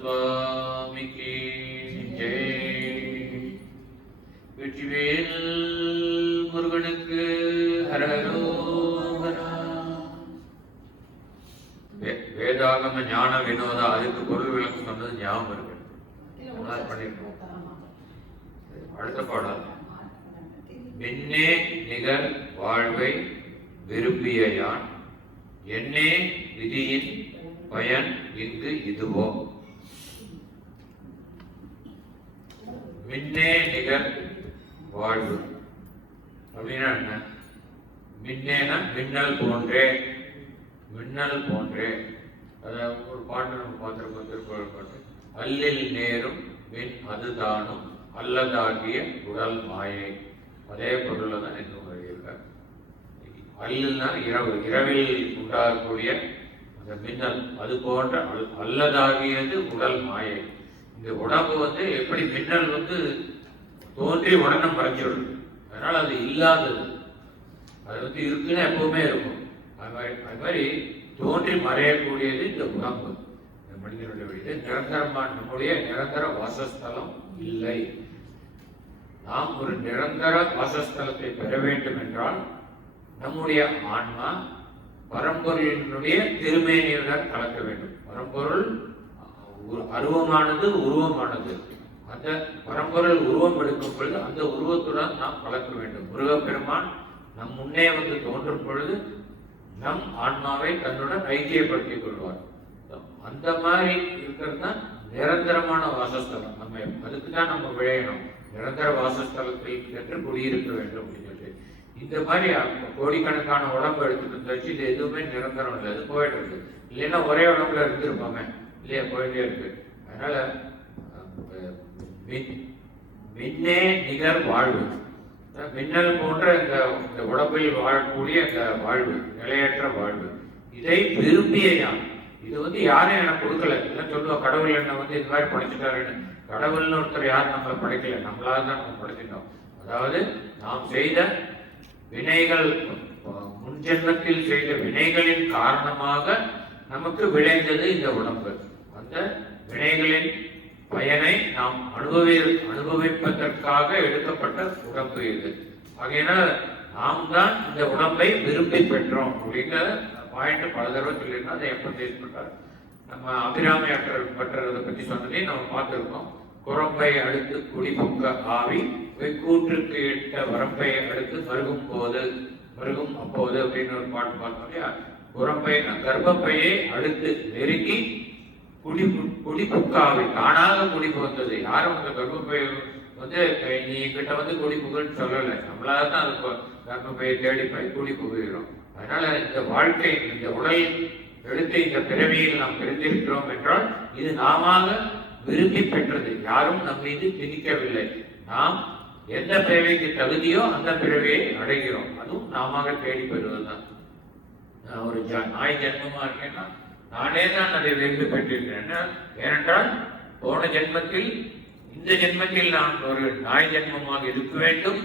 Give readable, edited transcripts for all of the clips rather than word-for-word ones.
சுவாமிக்கு ஜெய். வெற்றிவேல் முருகனுக்கு ஹரஹரோஹரா. வேதாகம ஞான வினோதா, அதுக்கு பொருள் விளக்கம் சொன்னது ஞாபகம் இருக்கு. பண்ணிருக்கோம். அடுத்த பாடல். மின்னே நிகர் வாழ்வை விரும்பிய யான், என்னே விதியின் பயன் இங்கு இதுவோ. மின்னே நிகர் வாழ்வு அப்படின்னா என்ன? மின்னேனா மின்னல் போன்றே, மின்னல் போன்றே. அதாவது ஒரு பாட்டு நம்ம பார்த்துருக்கோம், திருக்குறள் பாட்டு. அல்லில் நேரும் மின் அதுதானும் அல்லதாகிய உடல் மாயை. அதே பொருளை தான் இன்னும் வருகிறார். அல்லுன்னா இரவு, இரவில் உண்டாகக்கூடிய அந்த மின்னல், அது போன்ற அல்லதாகியது உடல் மாயை. இந்த உடம்பு எப்படி மின்னல் தோன்றி உடனே மறைஞ்சிடும், அதனால அது இல்லாதது. அது இருக்குன்னா எப்பவுமே இருக்கும். அது மாதிரி தோன்றி மறையக்கூடியது இந்த உடம்பு. இந்த மனிதனுடைய இது நிரந்தரமான, நம்முடைய நிரந்தர வாசஸ்தலம் இல்லை. நாம் ஒரு நிரந்தர வாசஸ்தலத்தை பெற வேண்டும் என்றால் நம்முடைய ஆன்மா பரம்பொருளினுடைய திருமேனியுடன் கலக்க வேண்டும். பரம்பொருள் அருவமானது, உருவமானது. அந்த பரம்பொருள் உருவம் எடுக்கும் பொழுது அந்த உருவத்துடன் நாம் கலக்க வேண்டும். முருகப்பெருமான் நம் முன்னே தோன்றும் பொழுது நம் ஆன்மாவை தன்னுடன் ஐக்கியப்படுத்திக் கொள்வார். அந்த மாதிரி இருக்கிறது தான் நிரந்தரமான வாசஸ்தலம். நம்ம அதுக்கு தான் நம்ம விளையணும். நிரந்தர வாசஸ்தலத்தில் சென்று குடியிருக்க வேண்டும் அப்படின்னு சொல்லி. இந்த மாதிரி கோடிக்கணக்கான உடம்பு எடுத்துட்டு வச்சு இது எதுவுமே நிரந்தரம் இல்லை, அது போயிடுறது. இல்லைன்னா ஒரே உடம்புல இருந்திருப்பாங்க இல்லையா, போயிட்டே இருக்கு. அதனால மின்னே நிகர் வாழ்வு, மின்னல் போன்ற இந்த உடம்பில் வாழக்கூடிய இந்த வாழ்வு, நிலையற்ற வாழ்வு, இதை விரும்பிய யான். இது யாரும் எனக்கு கொடுக்கல. இதெல்லாம் சொல்லுவோம், கடவுள் என்ன இந்த மாதிரி படைச்சிட்டாருன்னு. கடவுள்னு ஒருத்தர் யாரும் நம்மளை படைக்கல, நம்மளால தான் நம்ம படைச்சிட்டோம். அதாவது நாம் செய்த வினைகள், முன்ஜென்மத்தில் செய்த வினைகளின் காரணமாக நமக்கு விளைந்தது இந்த உடம்பு. அந்த வினைகளின் பயனை நாம் அனுபவிப்பதற்காக எடுக்கப்பட்ட உடம்பு இது. ஆகையினால் நாம் தான் இந்த உடம்பை விரும்பி பெற்றோம் அப்படிங்கிற பாயிண்ட் பல தடவை சொல்லியிருக்கோம். அதை எம்பசைஸ் பண்றாரு. நம்ம அபிராமி பற்றதை பற்றி சொன்னதையும் நம்ம பார்த்துருக்கோம். குரம்பை அடுத்து குடிபுக்க ஆவி, கூற்றுக்கு இட்ட வரம்பை அடுத்து மருகும் அப்போது அப்படின்னு ஒரு பாட்டு பார்த்தோம் இல்லையா. குரம்பை கர்ப்பப்பையை அடுத்து நெருங்கி குடிபுக்காவி, தானாக குடிப்பு வந்தது. யாரும் அந்த கர்ப்பப்பை நீ கிட்ட குடிப்புகள்னு சொல்லலை, நம்மளால தான் அது கர்ப்பப்பையை தேடி போய் குடி புகுகிறோம். அதனால இந்த வாழ்க்கை, இந்த உடல் எடுத்து இந்த பிறவியில் நாம் பிறந்திருக்கிறோம் என்றால் இது நாம விரும்பி பெற்றது. யாரும் நம் மீது திணிக்கவில்லை. நாம் எந்த பிறவிக்கு தகுதியோ அந்த பிறவியை அடைகிறோம். அதுவும் நாம தேடி பெறுவதுதான். நான் ஒரு நாய் ஜென்மமா இருக்கேன்னா நானே தான் அதை விரும்பி பெற்றிருக்கிறேன். ஏனென்றால் போன ஜென்மத்தில், இந்த ஜென்மத்தில் நான் ஒரு நாய் ஜென்மமாக இருக்க வேண்டும்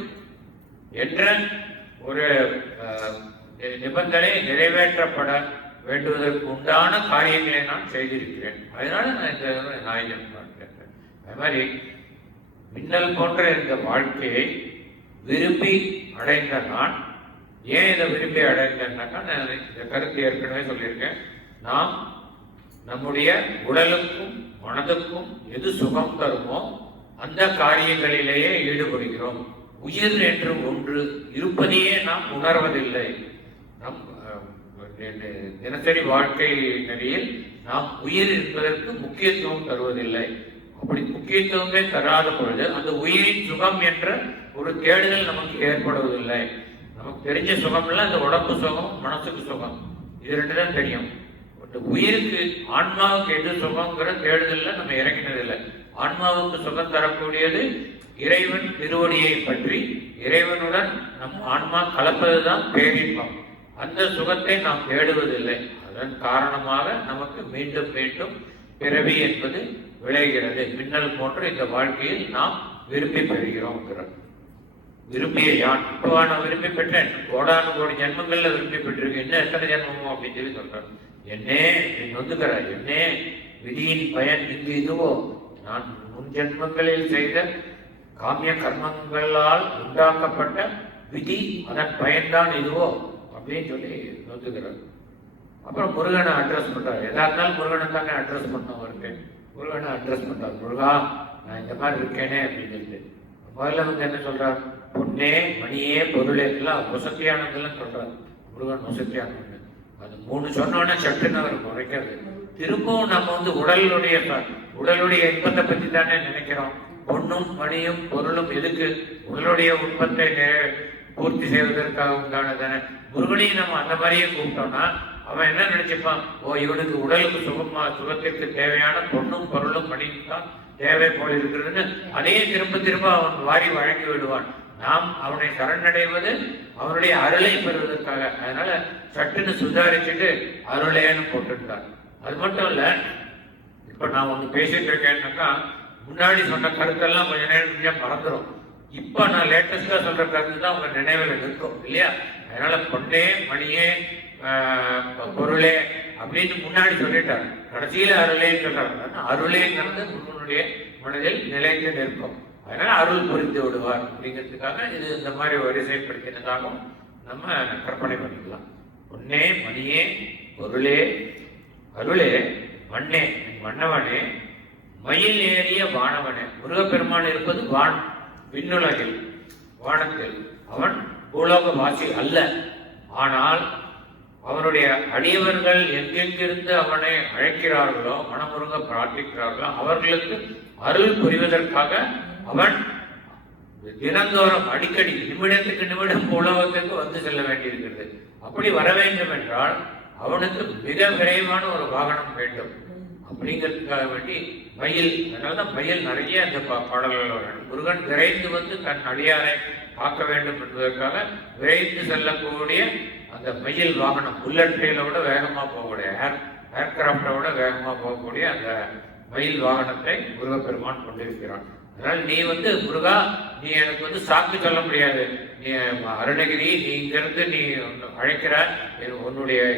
என்ற ஒரு நிபந்தனை நிறைவேற்றப்பட வேண்டுவதற்கு உண்டான காரியங்களை நான் செய்திருக்கிறேன். அதனால நான் இந்த நாய் ஜென்மம் இருக்கிறேன். அது மாதிரி மின்னல் போன்ற இந்த வாழ்க்கையை விரும்பி அடைந்த நான், ஏன் இதை விரும்பி அடைந்தேன்னாக்கா, நான் இந்த கருத்து ஏற்கனவே சொல்லியிருக்கேன். நாம் நம்முடைய உடலுக்கும் மனதுக்கும் எது சுகம் தருமோ அந்த காரியங்களிலேயே ஈடுபடுகிறோம். உயிர் என்று ஒன்று இருப்பதையே நாம் உணர்வதில்லை. நம் தினசரி வாழ்க்கை நெறியில் நாம் உயிர் என்பதற்கு முக்கியத்துவம் தருவதில்லை. அப்படி முக்கியத்துவமே தராத பொழுது அந்த உயிரின் சுகம் என்ற ஒரு தேடுதல் நமக்கு ஏற்படுவதில்லை. நமக்கு தெரிஞ்ச சுகம்லாம் இந்த உடம்பு சுகம், மனசுக்கு சுகம், இது ரெண்டு தான் தெரியும். உயிருக்கு, ஆன்மாவுக்கு எது சுகங்கிற தேடுதல்ல நம்ம இறங்கினதில்லை. ஆன்மாவுக்கு சுகம் தரக்கூடியது இறைவன் திருவடியை பற்றி இறைவனுடன் நம் ஆன்மா கலப்பதுதான் பேரின்பம். அந்த சுகத்தை நாம் தேடுவதில்லை. அதன் காரணமாக நமக்கு மீண்டும் மீண்டும் பிறவி என்பது விளைகிறது. மின்னல் போன்ற இந்த வாழ்க்கையில் நாம் விரும்பி பெறுகிறோம். விரும்பிய யான், இப்போ நான் விரும்பி பெற்றேன், கோடானு கோடி ஜென்மங்கள்ல விரும்பி பெற்றிருக்கேன், என்ன எத்தனை ஜென்மமோ அப்படின்னு சொல்லி சொல்றேன். என்னே நீ வந்துக்கிற, என்னே விதியின் பயன் இங்கு இதுவோ, நான் முன் ஜென்மங்களில் செய்த காமிய கர்மங்களால் உண்டாக்கப்பட்ட விதி, அதன் பயன்தான் இதுவோ அப்படின்னு சொல்லி நோத்துக்கிறார். அப்புறம் முருகனை அட்ரஸ் பண்றாரு. எதா இருந்தாலும் முருகனை தாங்க அட்ரஸ் பண்ணோம் அவருக்கு. முருகனை அட்ரஸ் பண்றாரு. முருகா, நான் இந்த மாதிரி இருக்கேனே அப்படின்னு சொல்லிட்டு முதல்ல வந்து என்ன சொல்றார்? பொன்னே மணியே பொருளே எல்லாம் வசதியானதெல்லாம் சொல்றாரு. முருகன் வசதியானது. அது 3 சொன்னோன்னே சட்டுன்னு அவர் குறைக்கிறது. திரும்பவும் நம்ம வந்து உடலுடைய இன்பத்தை பத்தி தானே நினைக்கிறோம். பொண்ணும் மணியும் பொருளும் எதுக்கு? உடலுடைய உற்பத்தை பூர்த்தி செய்வதற்காக உண்டானதானே. முருகனையும் நம்ம அந்த மாதிரியே கூப்பிட்டோம்னா அவன் என்ன நினைச்சுப்பான்? ஓ, இவனுக்கு உடலுக்கு சுகத்திற்கு தேவையான பொண்ணும் பொருளும் மணியும் தான் தேவை போல் இருக்கிறதுன்னு அதே திரும்ப திரும்ப அவன் வாரி வழங்கி விடுவான். நாம் அவனை சரணடைவது அவனுடைய அருளை பெறுவதற்காக. அதனால சட்டுன்னு சுதாரிச்சுட்டு அருளேன்னு போட்டுட்டார். அது மட்டும் இல்ல, இப்ப நான் ஒண்ணு பேசிட்டு இருக்கேன்னாக்கா முன்னாடி சொன்ன கருத்தெல்லாம் கொஞ்ச நேரம் மறந்துடும். இப்ப நான் லேட்டஸ்டா சொல்ற கருத்து தான் உங்க நினைவில் இருக்கும் இல்லையா? அதனால பொன்னே மணியே பொருளே அப்படின்னு முன்னாடி சொல்லிட்டாரு. கடைசியில அருளேன்னு சொல்றாரு. அருளேங்கிறது முருகனுடைய மனதில் நிலைத்து நிற்கும். அதனால அருள் புரிந்து விடுவார் அப்படிங்கிறதுக்காக இது இந்த மாதிரி வரிசைப்படுத்தினதாகவும் நம்ம கற்பனை பண்ணிக்கலாம். பொன்னே மணியே பொருளே அருளே மண்ணே மன்னவனே மயில் ஏறிய வானவனே. முருகப்பெருமான் இருப்பது விண்ணுலகில் வானத்தில். அவன் பூலோக வாசி அல்ல. ஆனால் அவனுடைய அடியவர்கள் எங்கெங்கிருந்து அவனை அழைக்கிறார்களோ, மனமுருக பிரார்த்திக்கிறார்களோ, அவர்களுக்கு அருள் புரிவதற்காக அவன் தினந்தோறும் அடிக்கடி நிமிடத்துக்கு நிமிடம் உலகத்திற்கு வந்து செல்ல வேண்டியிருக்கிறது. அப்படி வர வேண்டும் என்றால் அவனுக்கு மிக விரைவான ஒரு வாகனம் வேண்டும். அப்படிங்கிறதுக்காக வேண்டி மயில், அதனாலதான் மயில் நிறைய அந்த பாடல்கள். முருகன் விரைந்து வந்து தன் அடியாரை காக்க வேண்டும் என்பதற்காக விரைந்து செல்லக்கூடிய அந்த மயில் வாகனம், புல்லட் ட்ரெயினை விட வேகமா போகக்கூடிய, ஏர்கிராப்டை விட வேகமா போகக்கூடிய அந்த மயில் வாகனத்தை முருகப்பெருமான் கொண்டிருக்கிறான். அதனால நீ வந்து முருகா, நீ எனக்கு வந்து சாக்கு சொல்ல முடியாது. நீ அருணகிரி, நீ இங்கிருந்து நீ அழைக்கிற,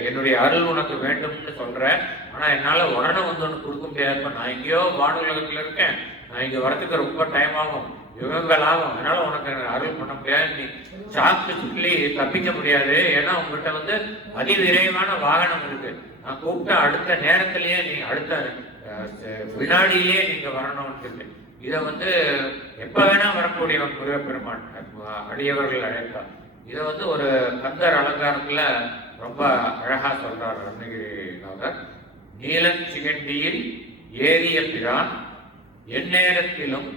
என்னுடைய அருள் உனக்கு வேண்டும்னு சொல்ற. ஆனா என்னால உடனே வந்து ஒன்று கொடுக்க முடியாது. நான் எங்கேயோ வானுலகத்துல இருக்கேன். நான் இங்க வரத்துக்கு ரொம்ப டைம் ஆகும், யுகங்கள் ஆகும். அதனால உனக்கு அருள் பண்ண முடியாது. நீ சாக்கு சொல்லி தப்பிக்க முடியாது. ஏன்னா உங்ககிட்ட வந்து அதிவிரைவான வாகனம் இருக்கு. நான் கூப்பிட்ட அடுத்த நேரத்திலேயே நீ அடுத்த வினாடியிலேயே நீங்க வரணும்னு சொல்லி இதை வந்து எப்ப வேணா வரக்கூடியவன் முருகப்பெருமான் அடியவர்கள் அழைத்தார். இதை வந்து ஒரு கந்தர் அலங்காரத்துல ரொம்ப அழகா சொல்றார் அருணகிரிநாதர். நீலச்சிகண்டியில் ஏறிய பிரான் எந்நேரத்திலும்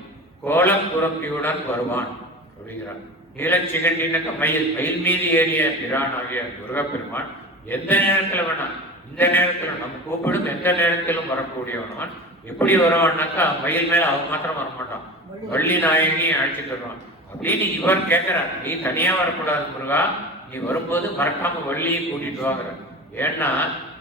கோலப்புறப்பியுடன் வருவான் அப்படிங்கிறார். நீலச்சிகண்டின்னு மயில் மீது ஏறிய பிரான் ஆகிய முருகப்பெருமான் எந்த நேரத்துல வேணா, இந்த நேரத்துல நம்ம கூப்பிடும் எந்த நேரத்திலும் வரக்கூடியவனான். எப்படி வருவான்னாக்கா மயில் மேல அவன் மாத்திரம் வரமாட்டான், வள்ளி நாயகியும் அழைச்சிட்டு வருவான் அப்படின்னு இவர் கேட்கிறார். நீ தனியா வரக்கூடாது முருகா, நீ வரும்போது மறக்காம வள்ளியை கூட்டிட்டு வாங்குற. ஏன்னா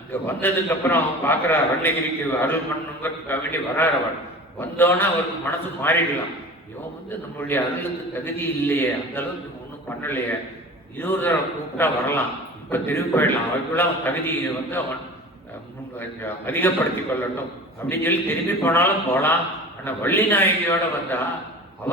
இங்க வந்ததுக்கு அப்புறம் பாக்குற அருணகிரிக்கு அருள் பண்ணுங்கிறதுக்காக வேண்டி வரார். அவர் வந்தோன்னா அவருக்கு மனசு மாறிடலாம். இவன் வந்து நம்மளுடைய அருளுக்கு தகுதி இல்லையே, அந்த அளவுக்கு ஒன்றும் பண்ணலையே, இன்னொரு தடவை கூப்பிட்டா வரலாம், இப்ப திரும்பி போயிடலாம், அவருக்குள்ள அவன் தகுதி வந்து அவன் அதிகப்படுத்திக் கொள்ளட்டும் அப்படின்னு சொல்லி திரும்பி போனாலும் போலாம். ஆனா வள்ளி நாயகியோட வந்தா அவ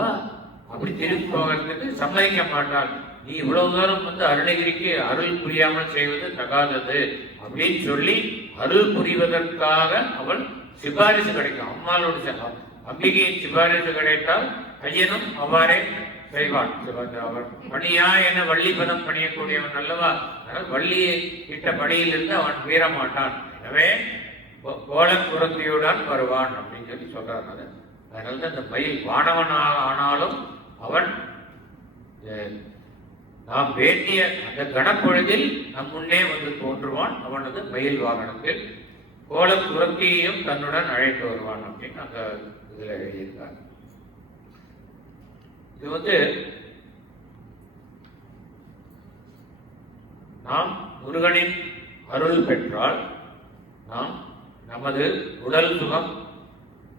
அப்படி திரும்பி போகிறதுக்கு சம்மதிக்க மாட்டாள். நீ இவ்வளவு தூரம் வந்து அருணகிரிக்கு அருள் புரியாமல் செய்வது தகாதது அப்படின்னு சொல்லி அருள் புரிவதற்காக அவள் சிபாரிசு கிடைக்கும். அம்மாளோட அம்பிகையின் சிபாரிசு கிடைத்தால் ஐயனும் அவ்வாறே செய்வான். அவர் பணியா என வள்ளி பதம் பணியக்கூடியவன் அல்லவா. அதனால் வள்ளியை இட்ட பணியிலிருந்து அவன் வீரமாட்டான். எனவே கோலப்புறத்தியுடன் வருவான் அப்படின்னு சொல்லி சொல்றான். அதனால்தான் இந்த மயில் வானவன் ஆனாலும் அவன் நாம் வேண்டிய அந்த கணப்பொழுதில் நம் முன்னே வந்து தோன்றுவான். அவனது மயில் வாகனத்தில் கோலப்புறத்தியையும் தன்னுடன் அழைத்து வருவான் அப்படின்னு அந்த இதுல எழுதியிருக்கார். இது வந்து நாம் முருகனின் அருள் பெற்றால் நாம் நமது உடல் சுகம்,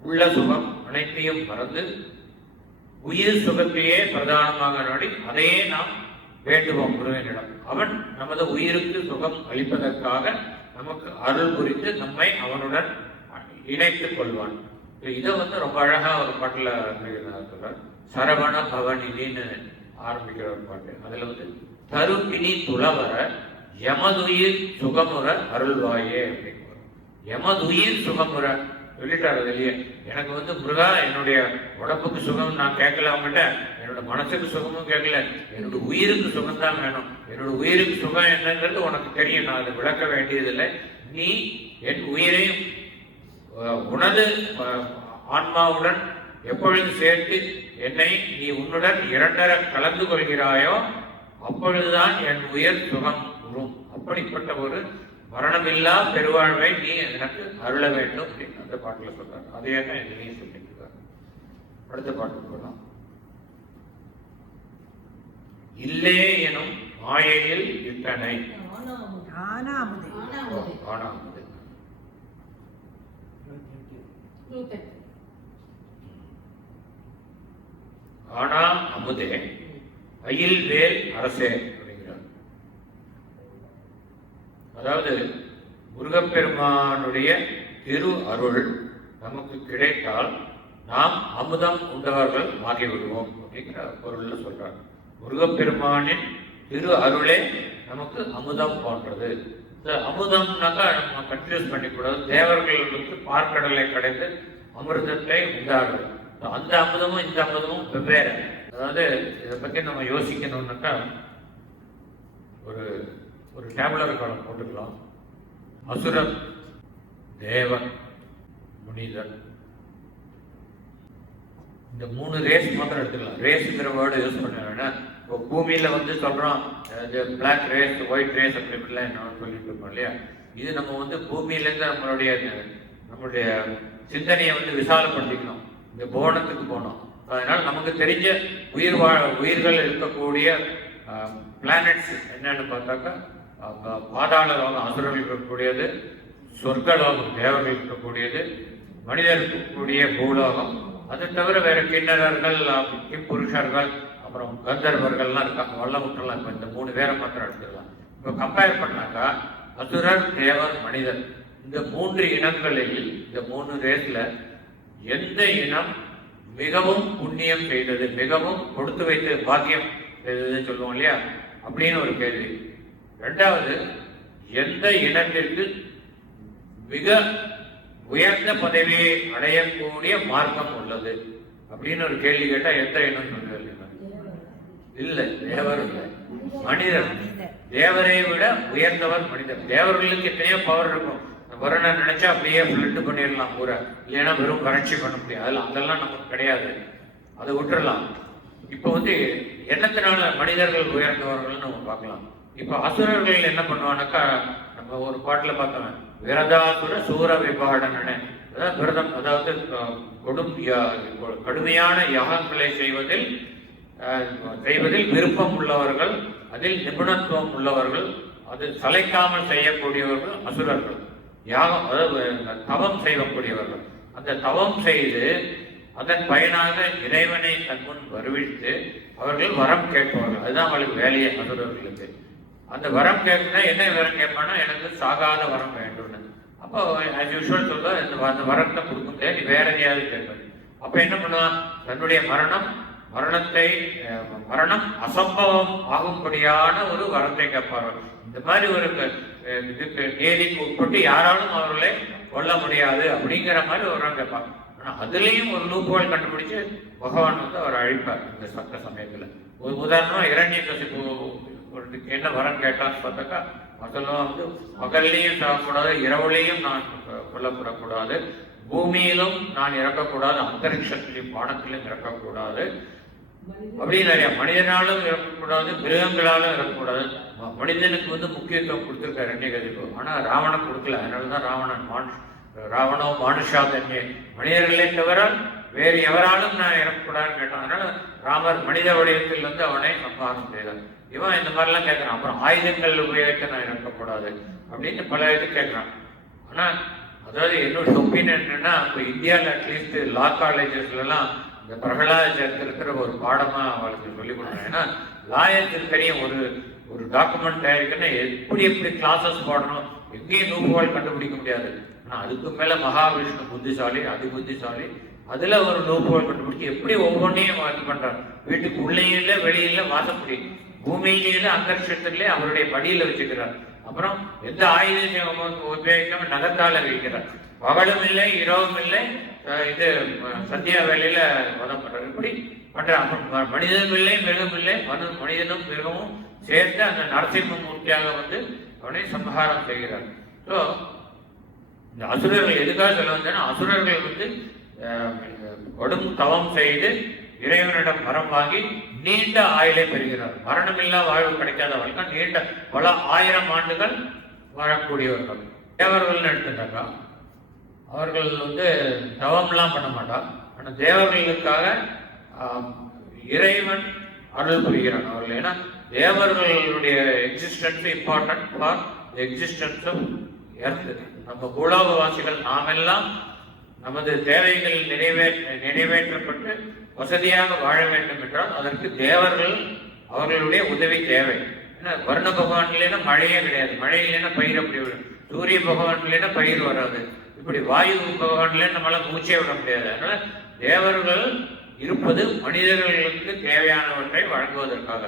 உள்ள சுகம் அனைத்தையும் மறந்து உயிர் சுகத்தையே பிரதானமாக நாடி அதையே நாம் வேண்டுவோம் முருகனிடம். அவன் நமது உயிருக்கு சுகம் அளிப்பதற்காக நமக்கு அருள் புரிந்து நம்மை அவனுடன் இணைத்துக் கொள்வான். இதை வந்து ரொம்ப அழகா ஒரு பாட்டுல சொல்றார். சரவண பவனிதின்னு ஆரம்பிக்கிற ஒரு பாட்டு. அதுல வந்து தருப்பினி துளவர யமதுயிர் சுகமுற அருள்வாயே அப்படின்னு. யமதுயிர் சுகமுற சொல்லிட்டாரு வெளியே. எனக்கு வந்து முருகா என்னுடைய உடம்புக்கு சுகம் நான் கேட்கல அவங்ககிட்ட, என்னோட மனசுக்கு சுகமும் கேட்கல, என்னோட உயிருக்கு சுகம் தான் வேணும். என்னோட உயிருக்கு சுகம் என்னங்கிறது உனக்கு தெரியும், நான் அதை விளக்க வேண்டியதில்லை. நீ என் உயிரை உனது ஆன்மாவுடன் எப்பொழுது சேர்த்து என்னை நீ உன்னுடன் இரண்டர கலந்து கொள்கிறாயோ அப்பொழுதுதான் என் உயிர் சுகம் வரும். அப்படிப்பட்ட ஒரு மரணமில்லா பெருவாழ்வை நீ எனக்கு அருள வேண்டும் அப்படின்னு அந்த பாட்டுல சொல்றாரு. அதையே தான் இதுலையும் சொல்லிட்டு இருக்காரு. அடுத்த பாட்டுக்கு போகலாம். இல்லே எனும் மாயையில் இட்டனை ஆனா அமுதே அயில் வேல் அரசே அப்படிங்கிறார். அதாவது முருகப்பெருமானுடைய திரு அருள் நமக்கு கிடைத்தால் நாம் அமுதம் உண்டவர்கள் ஆகிவிடுவோம் அப்படிங்கிற பொருள்ல சொல்றார். முருகப்பெருமானின் திரு அருளே நமக்கு அமுதம் போன்றது. அமுதம்னாக்கா நம்ம கன்ஃபியூஸ் பண்ணிக்கூடாது. தேவர்களுக்கு பார்க்கடலை கிடைத்து அமிர்தத்தை உண்டாடுது. அந்த அமுதமும் இந்த அமுதமும் வெவ்வேறு. அதாவது இதை பற்றி நம்ம யோசிக்கணும்னாக்கா ஒரு ஒரு டேப்லர் காலம் போட்டுக்கலாம். அசுரன், தேவன், முனிதன், இந்த 3 ரேஸ் மாத்திரம் எடுத்துக்கலாம். ரேஸுங்கிற வேர்டு யூஸ் பண்ண. இப்போ பூமியில வந்து சொல்றோம் பிளாக் ரேஸ், ஒயிட் ரேஸ் அப்படிலாம் என்ன சொல்லிட்டு இருக்கோம் இல்லையா. இது நம்ம வந்து பூமியிலேருந்து நம்மளுடைய சிந்தனையை வந்து விசாலப்படுத்திக்கணும். இந்த போனத்துக்கு போனோம். அதனால நமக்கு தெரிஞ்ச உயிர்கள் இருக்கக்கூடிய பிளானட்ஸ் என்னன்னு பார்த்தாக்கா பாதாள லோகம் அசுரர்கள் இருக்கக்கூடியது, சொர்க்கலோகம் தேவர்கள் இருக்கக்கூடியது, மனிதர் இருக்கக்கூடிய பூலோகம், அது தவிர வேற கிண்ணறர்கள், புருஷர்கள், அப்புறம் கந்தர்வர்கள்லாம் இருக்காங்க, வல்லமுற்றலாம். இப்போ இந்த 3 பேரை மாத்திரம் எடுத்துக்கலாம். இப்போ கம்பேர் பண்ணாக்கா அசுரர், தேவர், மனிதர், இந்த 3 இனங்களில் இந்த 3 ரேஸ்ல எந்த இனம் மிகவும் புண்ணியம் செய்தது, மிகவும் கொடுத்து வைத்து பாக்கியம் செய்ததுன்னு சொல்லுவோம் இல்லையா, அப்படின்னு ஒரு கேள்வி. 2வது, எந்த இனத்திற்கு மிக உயர்ந்த பதவியை அடையக்கூடிய மார்க்கம் உள்ளது அப்படின்னு ஒரு கேள்வி கேட்டா எந்த இனம் சொல்லுவது? இல்லை, தேவர் இல்லை, மனிதர். தேவரை விட உயர்ந்தவர் மனிதர். தேவர்களுக்கு எத்தனையோ பவர் இருக்கும். வருண நினைச்சா அப்படியே ஃபிளட் பண்ணிடலாம் ஊரை, இல்லைன்னா வெறும் வறட்சி பண்ண முடியாது. அதெல்லாம் நமக்கு கிடையாது, அதை விட்டுடலாம். இப்போ வந்து எண்ணத்தினால மனிதர்கள் உயர்ந்தவர்கள் நம்ம பார்க்கலாம். இப்போ அசுரர்கள் என்ன பண்ணுவானாக்கா, நம்ம ஒரு பாட்டுல பார்த்தோம், விரதாசுர சூர விபாடனே, அதாவது விரதம், அதாவது கடுமையான யாகங்களை செய்வதில் விருப்பம் உள்ளவர்கள், அதில் நிபுணத்துவம் உள்ளவர்கள், அது சளைக்காமல் செய்யக்கூடியவர்கள் அசுரர்கள். யாகம், அதாவது தவம் செய்யக்கூடியவர்கள். அந்த தவம் செய்து அதன் பயனாக இறைவனை தன் முன் வருவித்து அவர்கள் வரம் கேட்பவர்கள். அதுதான் அவளுக்கு வேலையே அசுரர்களுக்கு. அந்த வரம் கேட்குனா என்ன வரம் கேட்பானா, எனக்கு சாகாத வரம் வேண்டும்னு. அப்போ ஆஸ் யூஷுவல் சொல்ல அந்த வரத்தை கொடுக்க முடியாது, நீ வேற எதையாவது கேட்பாரு. அப்ப என்ன பண்ணுவான், தன்னுடைய மரணம் அசம்பவம் ஆகும்படியான ஒரு வரத்தை கேட்பார்கள். இந்த மாதிரி ஒரு இதுக்கு நீதிக்கு உட்பட்டு யாராலும் அவர்களை கொல்ல முடியாது அப்படிங்கிற மாதிரி ஒரு கேட்பாங்க. ஆனா அதுலேயும் ஒரு லூப்போல் கண்டுபிடிச்சு பகவான் வந்து அவர் அழிப்பார் இந்த சத்த சமயத்துல. ஒரு உதாரணமா இரண்யகசிபு என்ன வரம் கேட்டான்னு பார்த்தாக்கா, அதெல்லாம் வந்து பகல்லையும் சாகக்கூடாது, இரவுலையும் நான் கொல்லப்படக்கூடாது, பூமியிலும் நான் இறக்கக்கூடாது, அந்தரிக்ஷத்திலையும் பானத்திலையும் இறக்கக்கூடாது, அப்படின்னு நிறைய மனிதனாலும் இறக்கக்கூடாது, மிருகங்களாலும் இறக்கக்கூடாது. மனிதனுக்கு வந்து முக்கியத்துவம் கொடுத்துருக்காரு இரண்யகசிபு. ஆனா ராவணன் கொடுக்கல. அதனாலதான் ராவணோ மானுஷாதன்யே, மனிதர்களே தவிர வேறு எவராலும் நான் இறக்கக்கூடாதுன்னு கேட்டான். அதனால ராமர் மனித வடிவத்தில் வந்து அவனை சம்ஹாரம் செய்தார். இவன் இந்த மாதிரிலாம் கேட்கறான். அப்புறம் ஆயுதங்கள் உபயோகிக்க நான் இறக்கக்கூடாது அப்படின்னு பல இது கேட்கறான். ஆனா அதாவது என்னோட ஒப்பீனியன் என்னன்னா, இப்போ இந்தியாவில் அட்லீஸ்ட் லா காலேஜஸ்லாம் இந்த பிரகலாத சரித்திரத்துல ஒரு பாடமா அவளுக்கு சொல்லிக் கொடுக்கணும். ஏன்னா லாயருக்கு தெரியும் ஒரு டாக்குமெண்ட் தயாரிக்கணும்னா எப்படி கிளாஸஸ் போடணும், எங்கேயும் நூறுவாள் கண்டுபிடிக்க முடியாது. ஆனா அதுக்கு மேல மகாவிஷ்ணு புத்திசாலி, அதி புத்திசாலி. அதுல ஒரு லூப்போல் கண்டுபிடிச்சு எப்படி ஒவ்வொன்றையும் இது பண்றாரு. வீட்டுக்கு உள்ளேயும் இல்லை, வெளியும் இல்லை, வாசப்படி பூமியிலே அந்தரிஷத்திலே அவருடைய படியில வச்சுக்கிறார். அப்புறம் எந்த ஆயுதம் உபயோகிக்காம நகத்தால வைக்கிறார். பகலும் இல்லை, இரவும் இல்லை, இது சந்தியா வேலையில வதம் பண்றாரு. இப்படி பண்ற. அப்புறம் மனிதனும் இல்லை, மிருகம் இல்லை, மனிதனும் மிருகமும் சேர்த்து அந்த நரசிம்ம மூர்த்தியாக வந்து அவனை சம்ஹாரம் செய்கிறார். ஸோ இந்த அசுரர்கள் எதுக்காக சொல்ல வந்தேன்னா, அசுரர்கள் வந்து கடும் தவம் செய்து இறைவனிடம் வரம் வாங்கி நீண்ட ஆயுளை பெறுகிறார். மரணமில்லா வாழ்வு கிடைக்காதவர்கள் நீண்ட பல 1000 ஆண்டுகள் வாழக்கூடியவர்கள். தேவர்கள் எடுத்துட்டாக்கா அவர்கள் வந்து தவம்லாம் பண்ண மாட்டார். ஆனால் தேவர்களுக்காக இறைவன் அருள் புரிகிறான் அவர்கள். ஏன்னா தேவர்களுடைய existence important for existence of earth. நம்ம பூலோகவாசிகள் நாமெல்லாம் நமது தேவைகள் நிறைவேற்றப்பட்டு வசதியாக வாழ வேண்டும் என்றால் அதற்கு தேவர்கள் அவர்களுடைய உதவி தேவை. ஏன்னா வருண பகவான் இல்லைன்னா மழையே கிடையாது, மழை இல்லைன்னா பயிர் அப்படி விடும், சூரிய பகவான் இல்லைன்னா பயிர் வராது, இப்படி வாயு பகவான் இல்லைன்னா நம்மளால மூச்சே விட முடியாது. அதனால தேவர்கள் இருப்பது மனிதர்களுக்கு தேவையானவற்றை வழங்குவதற்காக.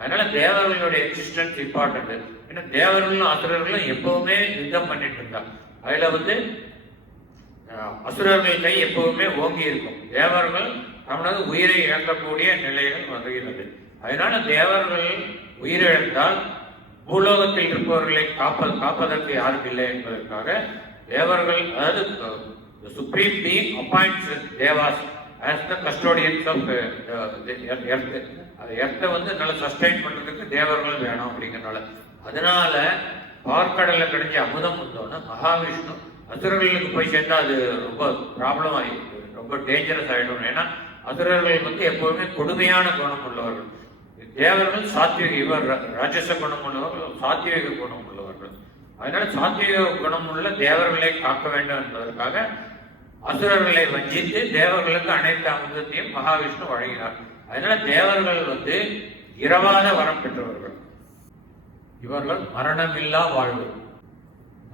அதனால தேவர்களுடைய எக்ஸிஸ்டன்ஸ் இம்பார்ட்டன்ட். ஏன்னா தேவர்களும் அசுரர்களும் எப்பவுமே யுத்தம் பண்ணிட்டு இருந்தாங்க. அதுல வந்து அசுரர்கள் கை எப்பவுமே ஓங்கி இருக்கும். தேவர்கள் தமது உயிரை இழக்கக்கூடிய நிலைகள் வருகிறது. அதனால தேவர்கள் உயிரிழந்தால் பூலோகத்தில் இருப்பவர்களை காப்பதற்கு யாரும் இல்லை என்பதற்காக தேவர்கள், அதாவது supreme being appoints devas as the custodians of earth. அது எர்த்தை வந்து நல்லா சஸ்டைன் பண்றதுக்கு தேவர்கள் வேணும் அப்படிங்கிறனால. அதனால பார்க்கடலை கிடைச்ச அமுதம் வந்தோன்னா மகாவிஷ்ணு அசுரர்களுக்கு போய் சேர்ந்தா அது ரொம்ப ப்ராப்ளம் ஆகிடுது, ரொம்ப டேஞ்சரஸ் ஆகிடும். ஏன்னா அசுரர்கள் வந்து எப்போதுமே கொடுமையான குணம் உள்ளவர்கள், தேவர்கள் சாத்விக, இவர் ராஜச குணம் உள்ளவர்கள், சாத்விக குணம் உள்ளவர்கள். அதனால சாத்விக குணம் உள்ள தேவர்களை காக்க வேண்டும் என்பதற்காக அசுரர்களை வஞ்சித்து தேவர்களுக்கு அனைத்து அமுதத்தையும் மகாவிஷ்ணு வழங்கினார். அதனால தேவர்கள் வந்து இரவாத வரம் பெற்றவர்கள். இவர்கள் மரணமில்லா வாழ்வு.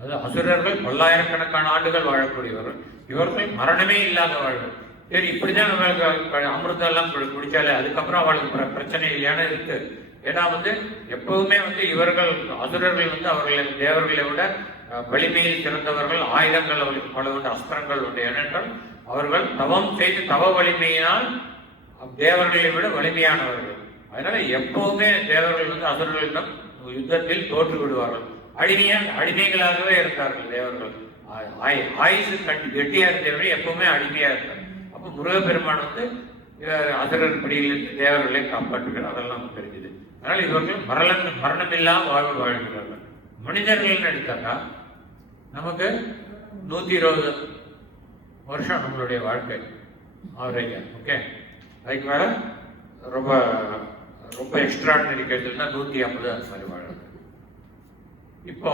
அது அசுரர்கள் பல்லாயிரக்கணக்கான ஆண்டுகள் வாழக்கூடியவர்கள், இவர்கள் மரணமே இல்லாத வாழ்வு. சரி, இப்படிதான் அமிர்தம் எல்லாம் குடிச்சாலே அதுக்கப்புறம் அவளுக்கு பிரச்சனை இல்லையான இருக்கு. ஏன்னா வந்து எப்பவுமே வந்து இவர்கள் அசுரர்கள் வந்து அவர்கள் தேவர்களை விட வலிமையில் சிறந்தவர்கள், ஆயுதங்கள் அவர்களுக்கு பல உண்டு, அஸ்திரங்கள் உண்டு. ஏனென்றால் அவர்கள் தவம் செய்து தவ வலிமையினால் தேவர்களை விட வலிமையானவர்கள். அதனால எப்பவுமே தேவர்கள் வந்து அசுரர்களிடம் யுத்தத்தில் தோற்று விடுவார்கள். அடிமைகளாகவே இருந்தார்கள் தேவர்கள். ஆயுசு கெட்டியா இருந்தவர்கள் எப்பவுமே அடிமையா இருந்தார். அப்ப முருகப்பெருமான் வந்து அசுரர் பிடியிலிருந்து தேவர்களை காப்பாற்றுகிறார். அதெல்லாம் தெரிஞ்சது. அதனால இவர்கள் மரணமில்லா வாழ்வு வாழ்கிறார்கள். மனிதர்கள் எடுத்தாக்கா நமக்கு 120 வருஷம் நம்மளுடைய வாழ்க்கை ஆவரேஜா. ஓகே, அதுக்கு மேல ரொம்ப ரொம்ப எக்ஸ்ட்ராடினரி கேட்டதுன்னா 150 அந்த மாதிரி வாழ்க்கை. இப்போ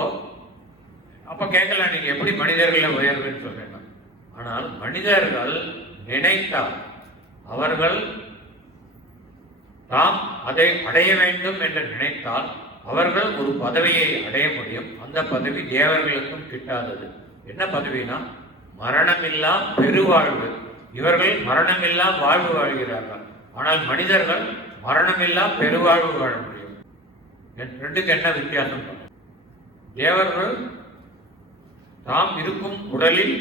அப்ப கேட்கலாம், நீங்க எப்படி மனிதர்களை உயர்வுன்னு சொல்றீங்க. ஆனால் மனிதர்கள் நினைத்தால், அவர்கள் தாம் அதை அடைய வேண்டும் என்று நினைத்தால் அவர்கள் ஒரு பதவியை அடைய முடியும். அந்த பதவி தேவர்களுக்கும் கிட்டாதது. என்ன பதவினா மரணமில்லா பெருவாழ்வு. இவர்கள் மரணமில்லா வாழ்வு வாழ்கிறார்கள். ஆனால் மனிதர்கள் மரணமில்லா பெருவாழ்வு வாழ முடியும். ரெண்டுக்கு என்ன வித்தியாசம்? தேவர்கள் தாம் இருக்கும் உடலில்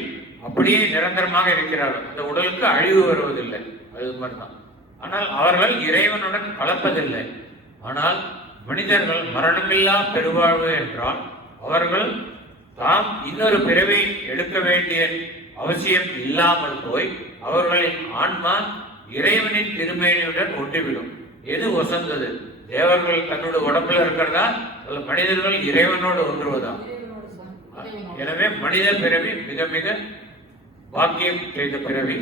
அப்படியே நிரந்தரமாக இருக்கிறார்கள். அந்த உடலுக்கு அழிவு வருவதில்லை, அது மாதிரிதான். ஆனால் அவர்கள் இறைவனுடன் கலப்பதில்லை. ஆனால் மனிதர்கள் மரணமில்லா பெருவாழ்வு என்றால் அவர்கள் தாம் இன்னொரு பிறவை எடுக்க வேண்டிய அவசியம் இல்லாமல் போய் அவர்களின் ஆன்மா இறைவனின் திருமேனியுடன் ஒன்றிவிடும். எது வசந்தது? தேவர்கள் தன்னோட உடம்புல இருக்கிறதா அல்ல மனிதர்கள் இறைவனோடு ஒன்றுவதா? எனவே மனித பிறவி மிக மிக பாக்கியம் செய்த பிறவி,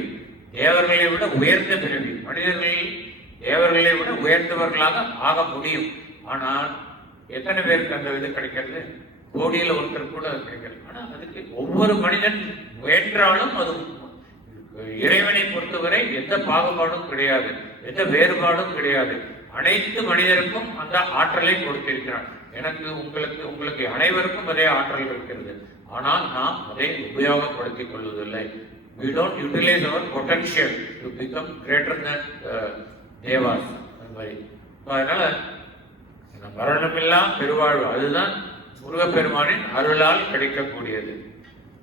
தேவர்களை விட உயர்ந்த பிறவி. மனிதர்களில் தேவர்களை விட உயர்ந்தவர்களாக ஆக முடியும். ஆனால் எத்தனை பேருக்கு அந்த இது கிடைக்கிறது? கோடியில் ஒருத்தர் கூட கிடைக்கிறது. ஆனால் அதுக்கு ஒவ்வொரு மனிதன் முயன்றாலும் அது இறைவனை பொறுத்தவரை எந்த பாகுபாடும் கிடையாது, எந்த வேறுபாடும் கிடையாது. அனைத்து மனிதருக்கும் அந்த ஆற்றலை கொடுத்திருக்கிறான். எனக்கு உங்களுக்கு அனைவருக்கும் அதே ஆற்றல் இருக்கிறது. ஆனால் நாம் அதை உபயோகப்படுத்திக் கொள்வதில்லை. We don't utilize our potential to become greater than devas. அந்த மாதிரி அதனால மரணமில்லா பெருவாழ்வு அதுதான் முருகப்பெருமானின் அருளால் கிடைக்கக்கூடியது.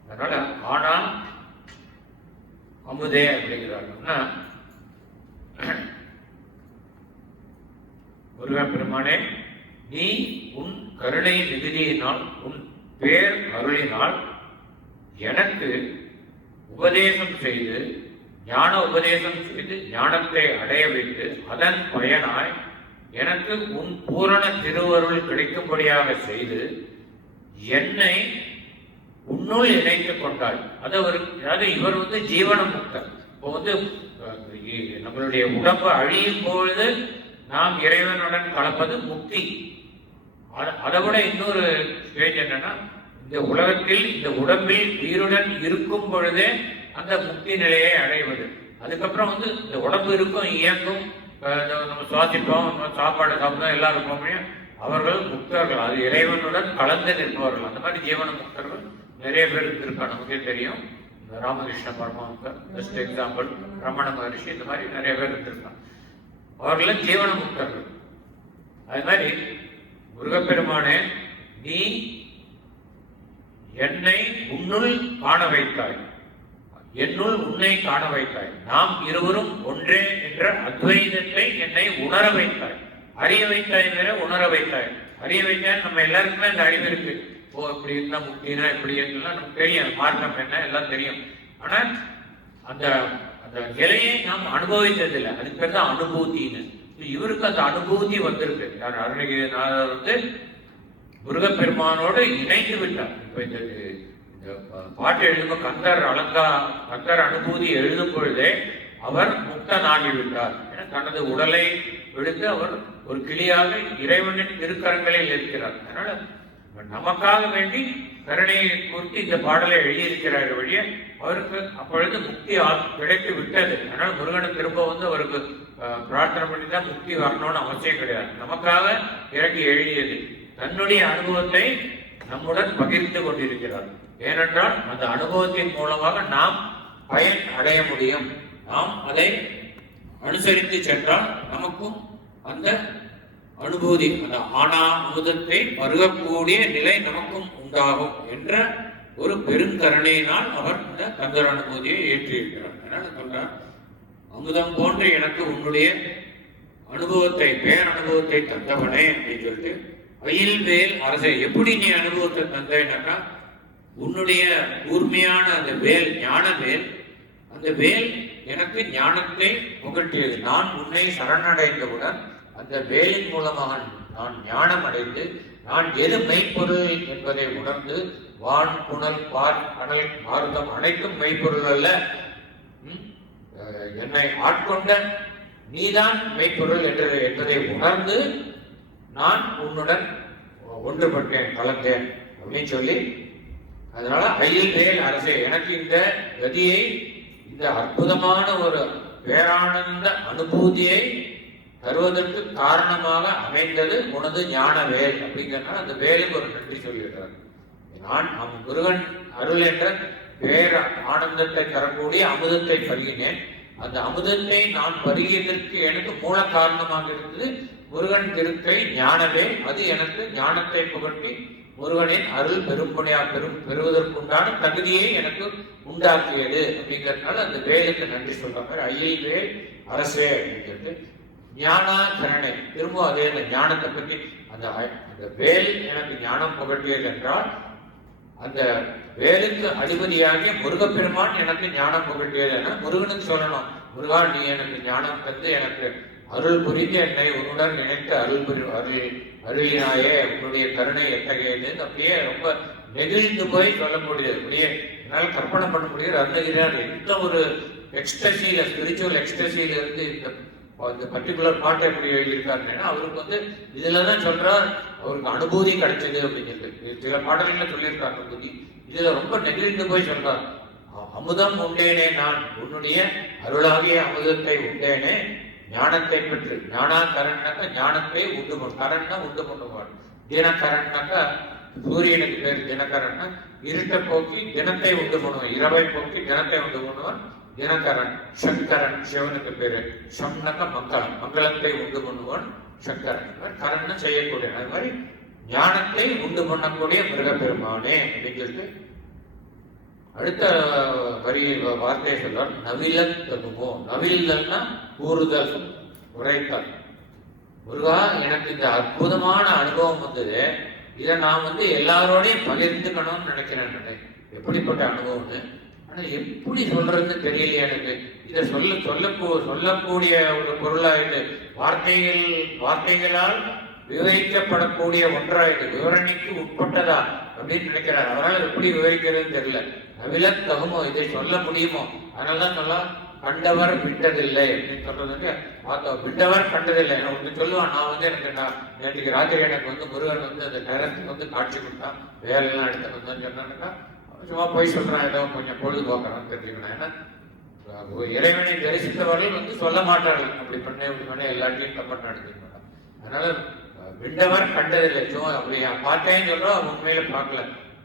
அதனால ஆனால் அமுதே அப்படிங்கிறாங்கன்னா முருகப்பெருமானே நீ உன் கருணை மிகுதியினால் உன் பேர் அருளினால் எனக்கு உபதேசம் செய்து ஞான உபதேசம் செய்து ஞானத்தை அடைய வைத்து அதன் பயனாய் எனக்கு உன் பூரண திருவருள் கிடைக்கும்படியாக செய்து என்னை உன்னுள் இணைத்துக் கொண்டாய். அதாவது இவர் ஜீவன முக்தர். இப்போ நம்மளுடைய உடம்பு அழியும் பொழுது நாம் இறைவனுடன் கலப்பது முக்தி. அதை விட இன்னொரு ஸ்டேஜ் என்னன்னா, இந்த உலகத்தில் இந்த உடம்பில் உயிருடன் இருக்கும் பொழுதே அந்த முக்தி நிலையை அடைவது. அதுக்கப்புறம் இந்த உடம்பு இருக்கும், இயங்கும், நம்ம சுவாசிப்போம், சாப்பாடு சாப்பிட்டோம், எல்லாம் இருப்போமே, அவர்கள் முக்தர்கள். அது இறைவனுடன் கலந்து நிற்பவர்கள். அந்த மாதிரி ஜீவன முக்தர்கள் நிறைய பேர் இருந்திருக்காங்க, நமக்கே தெரியும். ராமகிருஷ்ண பரமஹம்சர் பெஸ்ட் எக்ஸாம்பிள், ரமண மகரிஷி, இந்த மாதிரி நிறைய பேர் இருந்திருக்காங்க. அவர்கள் ஜீவன முக்தர்கள். அது மாதிரி முருகப்பெருமானே நீ என்னை உன்னுள் காண வைத்தாய், என்னுள் உன்னை காண வைத்தாய், நாம் இருவரும் ஒன்றே என்ற அத்வைதத்தை என்னை உணர வைத்தாய். அறிய வைத்தாய் வேற, உணர வைத்தாய். அறிய வைத்தாய் நம்ம எல்லாருக்குமே அந்த அறிவு இருக்கு. ஓ இப்படி இருந்தா முக்தினா இப்படி எல்லாம் நமக்கு தெரியும், மார்க்கம் என்ன எல்லாம் தெரியும். ஆனா அந்த அந்த நிலையை நாம் அனுபவித்ததில்லை. அதுக்கு பேர் தான் அனுபூதின்னு. இவருக்கு அந்த அனுபூதி வந்திருக்கு. அருணகிரிநாதர் முருகப்பெருமானோடு இணைந்து விட்டார். இப்ப இந்த பாட்டு எழுதும் கந்தர் அனுபூதி எழுதும் பொழுதே அவர் முக்தனாகி விட்டார். என தனது உடலை விடுத்து அவர் ஒரு கிளியாக இறைவனின் திருக்கரங்களில் இருக்கிறார். அதனால நமக்காக வேண்டி கருணையை குறித்து இந்த பாடலை எழுதியிருக்கிறார் வழிய அவருக்கு அப்பொழுது முக்தி கிடைத்து விட்டது. அதனால முருகனை திரும்ப அவருக்கு பிரார்த்தனை பண்ணி தான் முக்தி வரணும்னு அவசியம் கிடையாது. நமக்காக இறங்கி எழுதியது. தன்னுடைய அனுபவத்தை நம்முடன் பகிர்ந்து கொண்டிருக்கிறார். ஏனென்றால் அந்த அனுபவத்தின் மூலமாக நாம் பயன் அடைய முடியும். நாம் அதை அனுசரித்து சென்றால் நமக்கும் அந்த அனுபூதி, அந்த ஆனா அமுதத்தை பருகக்கூடிய நிலை நமக்கும் உண்டாகும் என்ற ஒரு பெருங்கருணையினால் அவர் இந்த கந்தர் அனுபூதியை ஏற்றியிருக்கிறார். என்ன சொல்றார்? அமுதம் போன்று எனக்கு உன்னுடைய அனுபவத்தை, பேரனுபவத்தை தந்தவனே அப்படின்னு சொல்லிட்டு, அயில் வேல் அரசை எப்படி நீ அனுபவத்தை தந்தேன்னாக்கா, உன்னுடைய கூர்மையான அந்த வேல், ஞான வேல், அந்த வேல் எனக்கு ஞானத்தை புகட்டியது. நான் உன்னை சரணடைந்தவுடன் அந்த வேலின் மூலமாக நான் ஞானம் அடைந்து நான் எது மெய்ப்பொருள் என்பதை உணர்ந்து, வான் புனல் பார் கடல் மார்க்கம் அனைத்தும் மெய்ப்பொருள் அல்ல, என்னை ஆட்கொண்ட நீதான் மெய்ப்பொருள் என்பதை உணர்ந்து நான் உன்னுடன் ஒன்றுபட்டேன், கலந்தேன் அப்படின்னு சொல்லி, அதனால அயில் வேல் அரசே எனக்கு இந்த கதியை, இந்த அற்புதமான ஒரு பேரானந்த அனுபூதியை தருவதற்கு காரணமாக அமைந்தது உனது ஞான வேல் அப்படிங்கிறதுனால அந்த வேலுக்கு ஒரு நன்றி சொல்லியிருக்கிறார். நான் முருகன் அருள் என்ற பேர ஆனந்தத்தை தரக்கூடிய அமுதத்தை பருகினேன். அந்த அமுதத்தை நான் பருகியதற்கு எனக்கு மூல காரணமாக இருந்தது முருகன் திருக்கை ஞானவே. அது எனக்கு ஞானத்தை புகட்டி முருகனின் அருள் பெறுவதற்குண்டான தகுதியை எனக்கு உண்டாக்கியது அப்படிங்கிறதுனால அந்த வேலுக்கு நன்றி சொல்றாங்க. அயில் வேல் அரசே அப்படிங்கிறது ஞானா கரணை. திரும்ப அதே அந்த ஞானத்தை பற்றி, அந்த வேல் எனக்கு ஞானம் புகட்டியது என்றால் அந்த வேலுக்கு அதிபதியாகிய முருகப்பெருமான் எனக்கு ஞானம் புகட்டியது என முருகனுக்கு சொல்லணும். முருகா நீ எனக்கு ஞானம் தந்து எனக்கு அருள் புரிந்து என்னை உன்னுடன் நினைத்து அருளினாயே, உன்னுடைய கருணை எத்தகையது அப்படியே ரொம்ப நெகிழ்ந்து போய் சொல்ல முடியாது. அப்படியே என்னால் கற்பனை பண்ண முடியாது. அருணகிரியார் எந்த ஒரு எக்ஸ்டசியில, ஸ்பிரிச்சுவல் எக்ஸ்டசியில இருந்து இந்த பர்டிகுலர் பாட்டை எப்படி எழுதியிருக்காருன்னா, அவருக்கு இதுலதான் சொல்றார் அவருக்கு அனுபூதி கிடைச்சது அப்படிங்கிறது. சில பாடல்களை சொல்லியிருக்காரு அனுபூதி. இதுல ரொம்ப நெகிழ்ந்து போய் சொல்றார், அமுதம் உண்டேனே நான், உன்னுடைய அருளாகிய அமுதத்தை உண்டேனே, ஞானத்தை பெற்று. ஞானா கரண்னாக்கா ஞானத்தை உண்டு பண்ணும், கரண்னா உண்டு பண்ணுவார். தினகரண்னாக்கா சூரியனுக்கு பேர் தினகரன். இருட்டை போக்கி தினத்தை உண்டு பண்ணுவான், இரவை போக்கி தினத்தை உண்டு பண்ணுவான் தினகரன். சங்கரன் சிவனுக்கு பேரு. சம்னக மங்களம், மங்களத்தை உண்டு பண்ணுவான் சங்கரன். கரன் செய்யக்கூடிய, அது மாதிரி ஞானத்தை உண்டு பண்ணக்கூடிய மிருகப்பெருமானே அப்படின்னு சொல்லிட்டு அடுத்த வரி வார்த்தையை சொல்றார். நவிலன் தகுமோ. நவில்லன்னா கூறுதல், உரைத்தல். முருகா, எனக்கு இந்த அற்புதமான அனுபவம் வந்தது, இதை நான் எல்லாரோடையும் பகிர்ந்துக்கணும்னு நினைக்கிறேன். எப்படிப்பட்ட அனுபவம்னு, ஆனா எப்படி சொல்றதுன்னு தெரியலையே எனக்கு. இதை சொல்லக்கூடிய ஒரு பொருளாயிட்டு, வார்த்தைகளால் விவரிக்கப்படக்கூடிய ஒன்றாயிட்டு, விவரணைக்கு உட்பட்டதா அப்படின்னு நினைக்கிறார். அவரால் எப்படி விவரிக்கிறதுன்னு தெரியல. நவில தகுமோ, இதை சொல்ல முடியுமோ? அதனாலதான் சொல்ல கண்டவர் விட்டதில்லை அப்படின்னு சொல்றது. பார்த்தோம், விட்டவர் கண்டதில்லை. எனக்கு சொல்லுவான், நான் எனக்கு நேற்றுக்கு ராத்திரி எனக்கு முருகன் அந்த நேரத்துக்கு காட்சி கொடுத்தான், வேலையெல்லாம் எடுத்து வந்தோன்னு சொன்னாக்கா சும்மா போய் சொல்றான், ஏதோ கொஞ்சம் பொழுதுபோக்கணும்னு தெரிஞ்சுக்கணும். ஏன்னா இறைவனை தரிசித்தவர்கள் சொல்ல மாட்டார்கள், அப்படி பண்ண எல்லாத்தையும் கம்பெனி நடத்திக்க மாட்டான். அதனால விண்டவர் கண்டதில்லை. சும்மா அப்படி பார்த்தேன்னு சொல்றோம், உண்மையில பார்க்கல.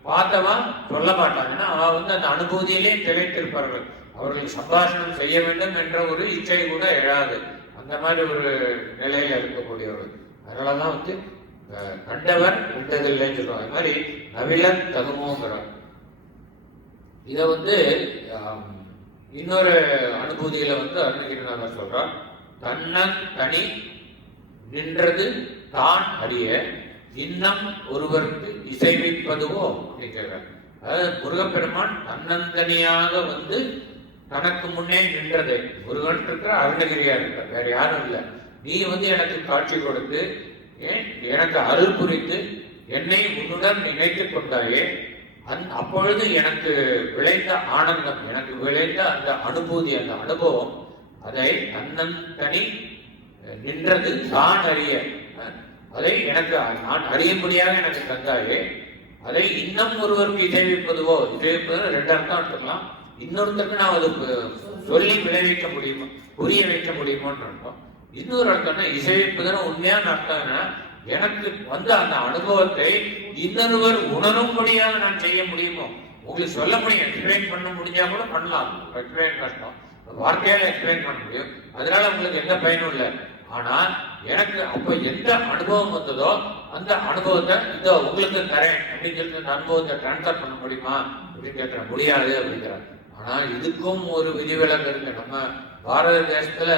பார்த்தவா சொல்ல மாட்டான். ஏன்னா அவன் அந்த அனுபூதியிலே திளைத்திருப்பார்கள். அவர்களுக்கு சம்பாஷணம் செய்ய வேண்டும் என்ற ஒரு இச்சை கூட எழாது. அந்த மாதிரி ஒரு நிலையில இருக்கக்கூடியவர்கள். அதனாலதான் கண்டவர் விட்டதில்லைன்னு சொல்லுவாங்க. அது மாதிரி நவிலன் தகுமோங்கிறார். இதை இன்னொரு அனுபூதியில அருணகிரிநாதர் சொல்றார். தன்னன் தனி நின்றது தான் அறிய இன்னம் ஒருவருக்கு இசைவிப்பதுவோ அப்படிங்கிறார். அதாவது முருகப்பெருமான் தன்னந்தனியாக தனக்கு முன்னே நின்றது. முருகன் இருக்கிற, அருணகிரியா இருக்க, வேற யாரும் இல்லை. நீ எனக்கு காட்சி கொடுத்து எனக்கு அருள் புரிந்து என்னை உன்னுடன் நினைத்துக் கொண்டாயே, அப்பொழுது எனக்கு விளைந்த ஆனந்தம், எனக்கு விளைந்த அந்த அனுபூதி, அந்த அனுபவம், அதை தன்னந்தனி நின்றது தான் அறிய, அதை எனக்கு நான் அறியும்படியாக எனக்கு தந்தாயே, அதை இன்னும் ஒருவருக்கு இசைவிப்பதுவோ, இசைவிப்பது ரெண்டு அர்த்தம் எடுத்துக்கலாம். இன்னொருத்தருக்கு நான் அது சொல்லி விளைவிக்க முடியுமா, புரிய வைக்க முடியுமோன்னு அர்த்தம். இன்னொரு அர்த்தம்னா இசைவிப்பதுன்னு உண்மையான அர்த்தம் என்ன, எனக்கு அந்த அனுபவத்தை இன்னொருவர் உணரும்படியாக நான் செய்ய முடியுமோ. உங்களுக்கு சொல்ல முடியும், எக்ஸ்பிளைன் பண்ண முடிஞ்சா கூட பண்ணலாம். எக்ஸ்பிளைன் கஷ்டம், வார்த்தையால எக்ஸ்பிளைன் பண்ண முடியும். அதனால உங்களுக்கு எந்த பயனும் இல்லை. ஆனா எனக்கு அப்ப எந்த அனுபவம் வந்ததோ அந்த அனுபவத்தை இதோ உங்களுக்கு தரேன் அப்படின்னு சொல்லிட்டு அந்த அனுபவத்தை டிரான்ஸ்ஃபர் பண்ண முடியுமா அப்படின்னு கேட்கிற முடியாது அப்படிங்கிறார். ஆனா இதுக்கும் ஒரு விதிவிலக்கு இருக்கு. நம்ம பாரத தேசத்துல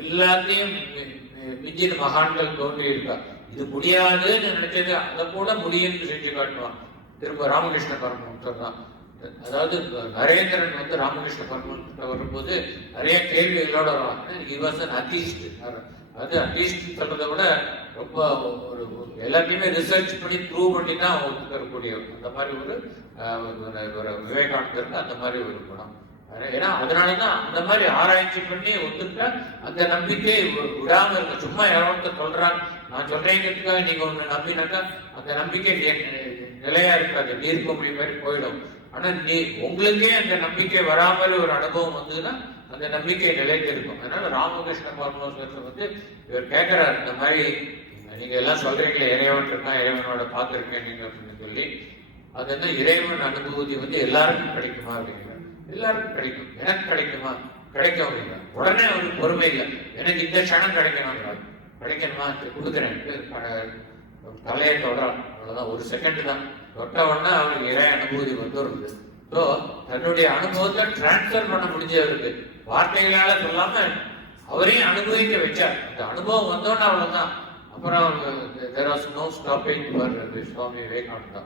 எல்லாத்தையும் மிஞ்சின மகான்கள் தோன்றி இருக்கா. இது முடியாதுன்னு நினைச்சது அதை கூட முடியும்னு செஞ்சு காட்டுவான். திரும்ப ராமகிருஷ்ண பரமஹம்சர் தான். அதாவது நரேந்திரன் ராமகிருஷ்ண பரமஹம்சர் வரும்போது நிறைய கேள்விகளோட வருவாங்க. அது அட்லீஸ்ட் சொல்றதை விட ரொம்ப ஒரு எல்லாத்தையுமே ரிசர்ச் பண்ணி ப்ரூவ் பண்ணி தான் ஒத்துக்கக்கூடிய அந்த மாதிரி ஒரு விவேகானந்தருக்கு அந்த மாதிரி ஒரு குணம். ஏன்னா அதனாலதான் அந்த மாதிரி ஆராய்ச்சி பண்ணி ஒத்துக்கிட்டா அந்த நம்பிக்கை விடாம இருக்கு. சும்மா யாரோட சொல்றாங்க, நான் சொல்றேங்கிறதுக்காக நீங்க ஒண்ணு நம்பினாக்கா அந்த நம்பிக்கை நிலையா இருக்காது, நீர்க்குமிழி மாதிரி போயிடும். ஆனா உங்களுக்கே அந்த நம்பிக்கை வராமல் ஒரு அனுபவம் வந்ததுன்னா அந்த நம்பிக்கை நிலைத்து இருக்கும். அதனால ராமகிருஷ்ண பரமஹம்சர் இவர் கேட்கிறார், இந்த மாதிரி நீங்க எல்லாம் சொல்றீங்களே இறைவன் இருக்கா, இறைவனோட பார்த்திருக்கேன் நீங்க அப்படின்னு சொல்லி, அது இறைவன் அனுபூதி எல்லாருக்கும் கிடைக்குமா அப்படிங்கிறார். எல்லாருக்கும் கிடைக்கும், எனக்கு கிடைக்குமா, கிடைக்கும் அப்படிங்கிறார். உடனே அவருக்கு பொறுமை இல்லை, எனக்கு இந்த க்ஷணம் கிடைக்கணும், கிடைக்கணுமா கொடுக்குறேன் தலையை தொடரான். அவ்வளவுதான், ஒரு செகண்ட் தான், தொட்ட உடனே அவனுக்கு இறை அனுபூதி வருது. ஸோ தன்னுடைய அனுபவத்தை டிரான்ஸ்ஃபர் பண்ண முடிஞ்சவருக்கு வார்த்தைகளால சொல்லாம அவரையும் அனுபவிக்க வச்சார். அந்த அனுபவம் வந்தோன்னு அவ்வளவுதான். அப்புறம் சுவாமி விவேகானந்தா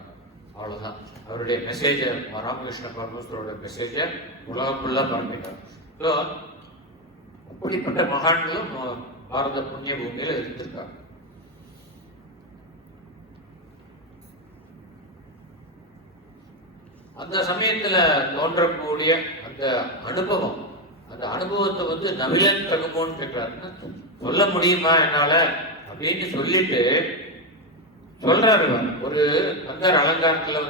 அவ்வளவுதான். அவருடைய மெசேஜ ராமகிருஷ்ண பரமஹம்சரோட மெசேஜ உலகம் ஃபுல்லா பரப்பிட்டார். ஸோ அப்படிப்பட்ட மகான்களும் பாரத புண்ணிய பூமியில இருந்திருக்காங்க. அந்த சமயத்துல தோன்றக்கூடிய அந்த அனுபவம், அந்த அனுபவத்தை நவிலன் தகுமோன்னு கேட்கிறாரு. சொல்ல முடியுமா என்னால அப்படின்னு சொல்லிட்டு சொல்றாரு. ஒரு கந்தர் அலங்காரத்துல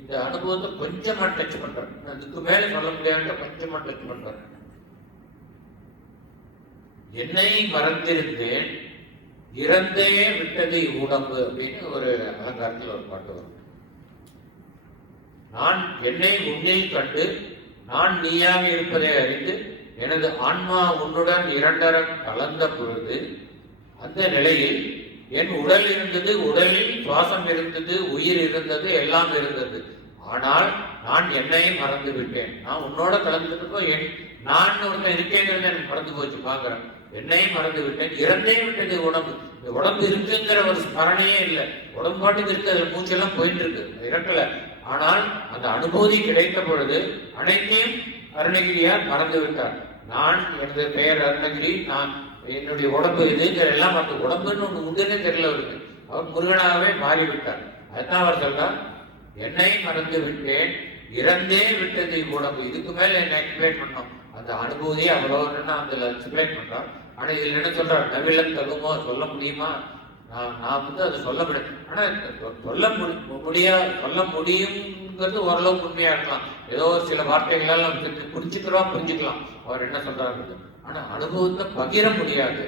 இந்த அனுபவத்தை கொஞ்சமா டச் பண்றாரு, அதுக்கு மேல சொல்ல முடியாத கொஞ்சமா டச் பண்றாரு. என்னை மறந்திருந்தேன் இறந்தே விட்டது உடம்பு அப்படின்னு ஒரு அலங்காரத்தில் ஒரு பாட்டு வரும். நான் என்னை உன்னில் கண்டு நான் நீயாக இருப்பதை அறிந்து எனது ஆன்மா உன்னுடன் இரண்டர கலந்த பொழுது அந்த நிலையில் என் உடல் இருந்தது, உடலில் சுவாசம் இருந்தது, உயிர் இருந்தது, எல்லாம் இருந்தது. ஆனால் நான் என்னையும் மறந்து விட்டேன். நான் உன்னோட கலந்துருக்கோ நான் ஒருத்தன் இருக்கேங்கிறது எனக்கு மறந்து போச்சு. பாக்குறேன், என்னையும் மறந்து விட்டேன். இறந்தே விட்டது உடம்பு. இந்த உடம்பு இருக்குங்கிற ஒரு ஸ்மரணையே இல்லை. உடம்பு பாட்டுக்கு இருக்கு, அதுல மூச்செல்லாம் போயிட்டு இருக்கு, இறக்கல. ஆனால் அந்த அனுபூதி கிடைத்த பொழுது அனைத்தையும் அருணகிரியார் மறந்து விட்டார். நான், எனது பெயர் அருணகிரி, நான் என்னுடைய உடம்பு இதுங்கிற எல்லாம் அந்த உடம்புன்னு ஒண்ணு உண்டுன்னே தெரியல இருக்கு. அவர் முருகனாகவே மாறிவிட்டார். அதுதான் அவர் சொல்றார், என்னை மறந்து விட்டேன், இறந்தே விட்டது உடம்பு. இதுக்கு மேல என்ன எக்ஸ்பிளைன் பண்ணோம்? அந்த அனுபூதியை அவ்வளோன்னு அந்த எக்ஸ்பிளைன் பண்றோம். ஆனா இதுல என்ன சொல்றார்? நவிலம் தகுமோ, சொல்ல முடியுமா? நான் வந்து அதை சொல்ல முடியும். ஆனா சொல்ல முடியுங்கிறது ஓரளவுக்கு உண்மையா இருக்கலாம். ஏதோ சில வார்த்தைகளால் புரிஞ்சுக்கலாம் அவர் என்ன சொல்றாரு. ஆனா அனுபவத்தை பகிர முடியாது.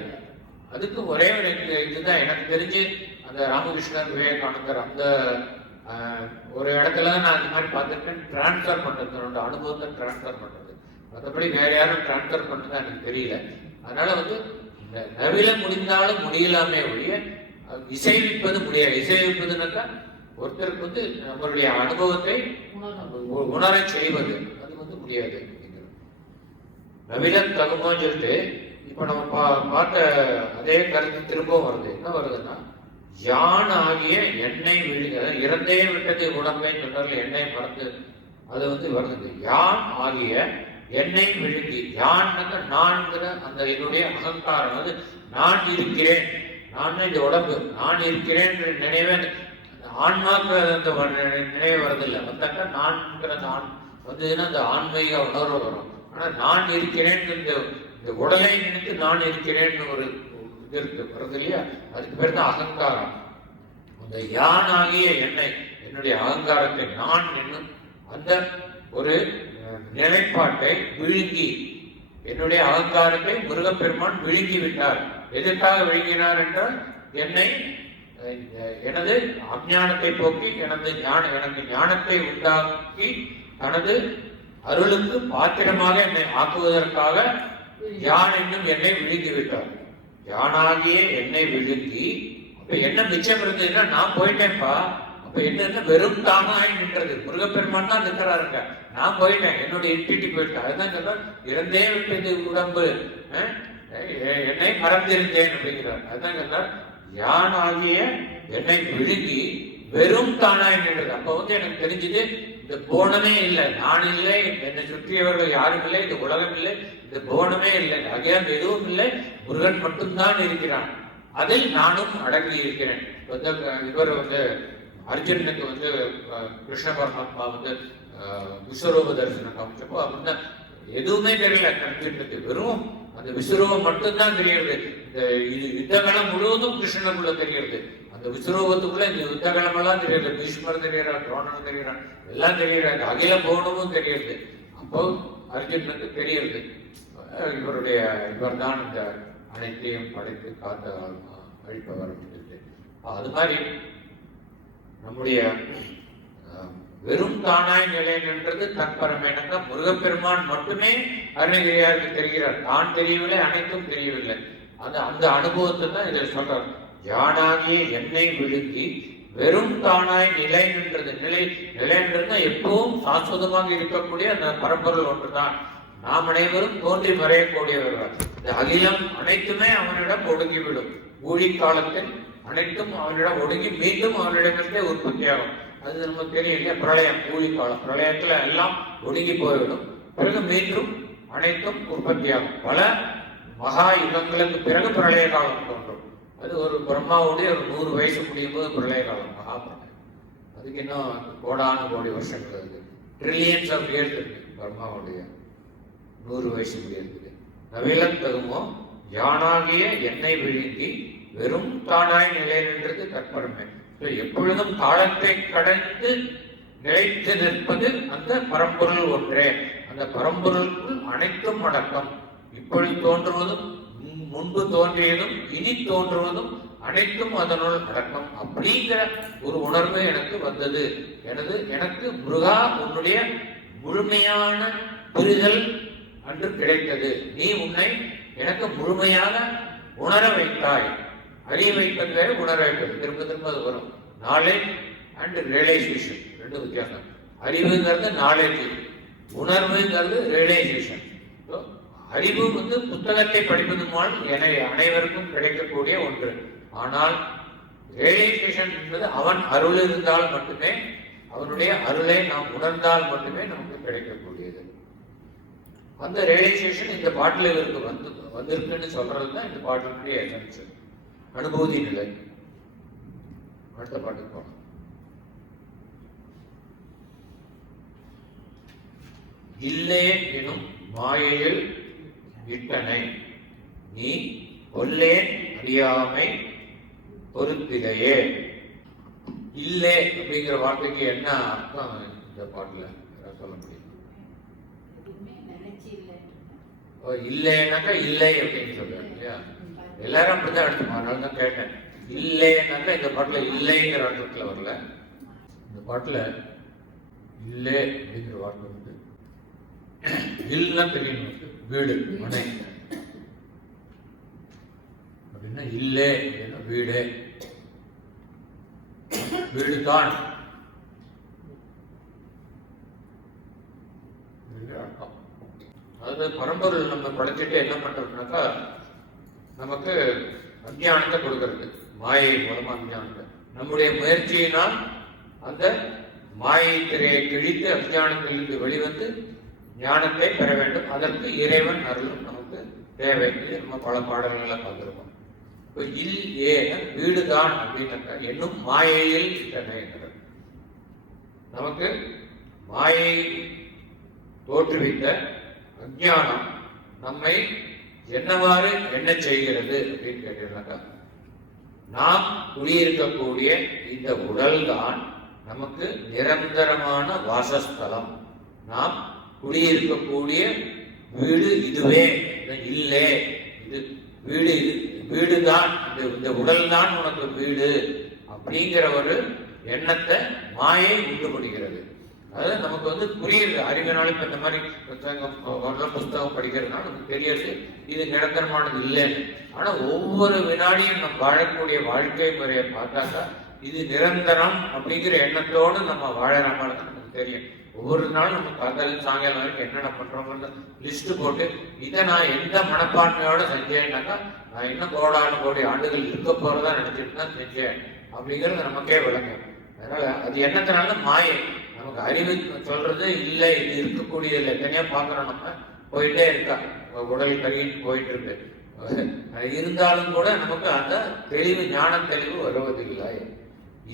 அதுக்கு ஒரே ஒரு இதுதான் எனக்கு தெரிஞ்சு, அந்த ராமகிருஷ்ணர் விவேகானந்தர் அந்த ஒரு இடத்துல நான் அந்த மாதிரி பார்த்துருக்கேன். டிரான்ஸ்ஃபர் பண்றது, அனுபவத்தை டிரான்ஸ்ஃபர் பண்றது. மற்றபடி வேற யாரும் டிரான்ஸ்ஃபர் பண்றதா எனக்கு தெரியல. அதனால வந்து நவில முடிந்தாலும் முடியலாமே ஒழிய இசைவிப்பது முடியாது. இசைவிப்பதுனாக்கா ஒருத்தருக்கு வந்து நம்மளுடைய அனுபவத்தை உணர செய்வது, அது வந்து முடியாது. நவில தகுமோன்னு சொல்லிட்டு இப்ப நம்ம பார்த்த அதே கருத்து திரும்பவும் வருது. என்ன வருதுன்னா, யான் ஆகிய எண்ணெய் விழுங்க, இறந்தே விட்டது உடம்பைன்னு சொன்னார்கள். எண்ணெய் மறந்து அது வந்து வருது. யான் ஆகிய எண்ணெய் விழுங்கி, யான் நான்கிற அந்த என்னுடைய அகங்காரம், அது நான் இருக்கிறேன், நான் இந்த உடம்பு, நான் இருக்கிறேன் நினைவே ஆன்மாக்கு அந்த நினைவு வருதில்லை. வந்தாக்கா நான்கிற நான் வந்ததுன்னா அந்த ஆன்மீக உணர்வு வரும். ஆனா நான் இருக்கிறேன், இந்த உடலை நினைத்து நான் இருக்கிறேன்னு ஒரு இது இருக்கு, வருது இல்லையா? அதுக்கு பேர் தான் அகங்காரம். அந்த யான் ஆகிய எண்ணெய், என்னுடைய அகங்காரத்தை நான் என்னும் அந்த ஒரு நிலைப்பாட்டை விழுங்கி, என்னுடைய அகங்காரத்தை முருகப்பெருமான் விழுங்கி விட்டார். எதற்காக விழுங்கினார் என்றால், என்னை எனது அஞ்ஞானத்தை போக்கி எனக்கு ஞானத்தை உண்டாக்கி தனது அருளுக்கு பாத்திரமாக என்னை ஆக்குவதற்காக யான் என்னும் என்னை விழுங்கி விட்டார். யானாகிய என்னை விழுங்கி, அப்ப என்ன மிச்சம் இருந்ததுன்னா நான் போயிட்டேன்ப்பா. அப்ப என்ன வெறும் தானாய் நின்றது. முருகப்பெருமான் தான் நிற்கிறாருங்க. நான் போயிட்டேன், என்னுடைய இன்டிட்டி போயிட்டேன். அதுதான் சொல்ற, இறந்தே விட்டது உடம்பு, என்னை மறந்திருந்தேன் அப்படிங்கிறார். அதுதான் சொல்றார், யான் ஆகிய என்னை விழுங்கி வெறும் தானாய் நின்றது. அப்ப வந்து எனக்கு தெரிஞ்சது, இந்த போனமே இல்லை, நான் இல்லை, என்னை சுற்றியவர்கள் யாரும் இல்லை, இந்த உலகம் இல்லை, இந்த போனமே இல்லை, அகையால் எதுவும் இல்லை, முருகன் மட்டும்தான் இருக்கிறான், அதில் நானும் அடங்கி இருக்கிறேன். இவர் வந்து அர்ஜுனனுக்கு வந்து கிருஷ்ண பரமாத்மா வந்து விஸ்வரூப தரிசனம் காமிச்சப்போ அப்படின்னா எதுவுமே தெரியல அர்ஜுனனுக்கு. வெறும் அந்த விஸ்வரூபம் மட்டும்தான் தெரியுது. இந்த யுத்தகலம் முழுவதும் கிருஷ்ணனுக்குள்ள தெரியுது. அந்த விஸ்வரூபத்துக்குள்ள இந்த யுத்தகலம் எல்லாம் தெரியுது. பீஷ்மர் தெரிகிறார், துரோணன் தெரிகிறான், எல்லாம் தெரியுறாங்க. அகில போனமும் தெரியுது. அப்போ அர்ஜுனனுக்கு தெரியுது, இவர் தான் இந்த அனைத்தையும் படைத்து காத்த அழிப்பவர். அது மாதிரி நம்முடைய வெறும் தானாய் நிலை நின்றது தற்பரமேனங்க. முருகப்பெருமான் மட்டுமே அருணகிரியாருக்கு தெரிகிறார். தான் தெரியவில்லை, அனைத்தும் தெரியவில்லை. அந்த அனுபவத்தை தான் இதில் சொல்றார். யானாகிய என்னை விழுங்கி வெறும் தானாய் நிலை நின்றது. நிலை நின்றது எப்பவும் சாஸ்வதமாக இருக்கக்கூடிய அந்த பரம்பொருள் ஒன்றுதான். நாம் அனைவரும் தோன்றி மறையக்கூடியவர்கள். இந்த அகிலம் அனைத்துமே அவனிடம் ஒடுங்கிவிடும். ஊழி காலத்தில் அனைத்தும் அவனிடம் ஒடுங்கி மீண்டும் அவனிடமிருந்தே உற்பத்தியாகும். அது நமக்கு தெரியும் இல்லையா? பிரளயம், ஊழி காலம். பிரளயத்துல எல்லாம் ஒடுங்கி போய்விடும். பிறகு மீண்டும் அனைத்தும் உற்பத்தியாகும். பல மகா யுகங்களுக்கு பிறகு பிரளய காலம் தோன்றும். அது ஒரு பிரம்மாவுடைய ஒரு 100 வயசு முடியும் போது பிரளய காலம், மகா பிரளயம். அதுக்கு இன்னும் கோடான கோடி வருஷங்கள் இருக்கு. ட்ரில்லியன்ஸ் ஆஃப் இயர்ஸ் இருக்கு பிரம்மாவுடைய 100 வயசு முடியாது. நவிலம் தகுமோ யானாகிய என்னை விழுங்கி வெறும் தானாய் நிலை நின்றது தற்பரமே. எப்பொழுதும் காலத்தை கடந்து நிலைத்து நிற்பது அந்த பரம்பொருள் ஒன்றே. அந்த பரம்பொருளுக்குள் அனைத்தும் அடக்கம். இப்பொழுது தோன்றுவதும், முன்பு தோன்றியதும், இனி தோன்றுவதும் அனைத்தும் அதனுள் அடக்கம் அப்படிங்கிற ஒரு உணர்வு எனக்கு வந்தது. எனக்கு முருகா உன்னுடைய முழுமையான புரிதல் அன்று கிடைத்தது. நீ உன்னை எனக்கு முழுமையாக உணர வைத்தாய். அறிய வைப்பது வேற, உணர வைப்பது திரும்ப திரும்ப அது வரும். நாலேஜ் அண்ட் ரியலைசேஷன் ரெண்டு வித்தியாசம். அறிவுங்கிறது நாலேஜ், உணர்வுங்கிறது ரியலைசேஷன். அறிவு புத்தகத்தை படிப்பது மூலம் அனைவருக்கும் கிடைக்கக்கூடிய ஒன்று. ஆனால் ரியலைசேஷன் என்பது அவன் அருள் இருந்தால் மட்டுமே, அவனுடைய அருளை நாம் உணர்ந்தால் மட்டுமே நமக்கு கிடைக்கக்கூடியது. அந்த ரியலைசேஷன் இந்த பாட்டில் இவருக்கு வந்திருக்குன்னு சொல்றதுதான் இந்த பாட்டினுடைய எசன்ஸ், அனுபூதி நிலை. அடுத்த பாட்டுக்கு போனோம். இல்லேன் எனும் மாயையில் இட்டனை நீ கொல்லேன் அறியாமை பொறுத்திலேயே. இல்லே அப்படிங்கிற வார்த்தைக்கு என்ன அர்த்தம் இந்த பாட்டுல சொல்ல முடியும்? இல்லைன்னாக்கா இல்லை அப்படின்னு சொல்றாரு இல்லையா? எல்லாரும் அப்படிதான் எடுத்துமா. அதனால தான் கேட்டேன். இல்லைன்னாக்கா இந்த பாட்டுல இல்லைங்கிற அர்த்தத்துல வரல. இந்த பாட்டுல இல்லை அப்படிங்கிற வார்த்தை இல்லைன்னா தெரியணும். வீடு, மனை அப்படின்னா இல்லை அப்படின்னா வீடு, வீடு தான் அர்த்தம். அதாவது பரம்பொருள் நம்ம படைச்சிட்டு என்ன பண்றதுனாக்கா நமக்கு அஞ்ஞானத்தை கொடுக்கறது, மாயை மூலமா அஞ்ஞானத்தை. நம்முடைய முயற்சியினால் அந்த மாயை திரையை கிழித்து அஞ்ஞானத்திலிருந்து வெளிவந்து ஞானத்தை பெற வேண்டும். அதற்கு இறைவன் அருளும் நமக்கு தேவை. நம்ம பல பாடல்களை பார்த்துருக்கோம். இப்போ வீடுதான் அப்படின்னாக்கா என்னும் மாயையில் இட்டனைங்கிறது. நமக்கு மாயை தோற்றுவித்த அஞ்ஞானம் நம்மை என்னவாறு என்ன செய்கிறது அப்படின்னு கேட்டீங்கன்னாக்கா, நாம் குடியிருக்கக்கூடிய இந்த உடல் தான் நமக்கு நிரந்தரமான வாசஸ்தலம். நாம் குடியிருக்கக்கூடிய வீடு இதுவே இல்லை. இது வீடு, வீடுதான், இந்த உடல் தான் உனக்கு வீடு அப்படிங்கிற ஒரு எண்ணத்தை மாயை உண்டு பண்ணுகிறது. அதாவது நமக்கு புரியுது. அறிவினாலும் இப்ப இந்த மாதிரி புத்தகம் படிக்கிறதுனால நமக்கு தெரியாது இது நிரந்தரமானது இல்லைன்னு. ஆனா ஒவ்வொரு வினாடியும் நம்ம வாழக்கூடிய வாழ்க்கை முறையை பார்த்தாக்கா இது நிரந்தரம் அப்படிங்கிற எண்ணத்தோடு நம்ம வாழற மாதிரி தான் நமக்கு தெரியும். ஒவ்வொரு நாளும் நம்ம காத்தாலும் சாயங்காலம் வரைக்கும் என்னென்ன பண்றோம்னு லிஸ்ட் போட்டு இதை நான் எந்த மனப்பான்மையோட செஞ்சேன்னாக்கா நான் இன்னும் கோடி ஆண்டுகள் இருக்க போறதா நினைச்சிட்டு தான் செஞ்சேன் அப்படிங்கிறது நமக்கே விளங்கும். அதனால அது என்னத்தினால மாயை. நமக்கு அறிவு சொல்றது இல்லை, இது இருக்கக்கூடியது இல்லை. தனியா பாக்குறோம், நம்ம போயிட்டே இருக்கா, உடல் கருகின்னு போயிட்டு இருக்கு. இருந்தாலும் கூட நமக்கு அந்த தெளிவு, ஞான தெளிவு வருவதில்லை.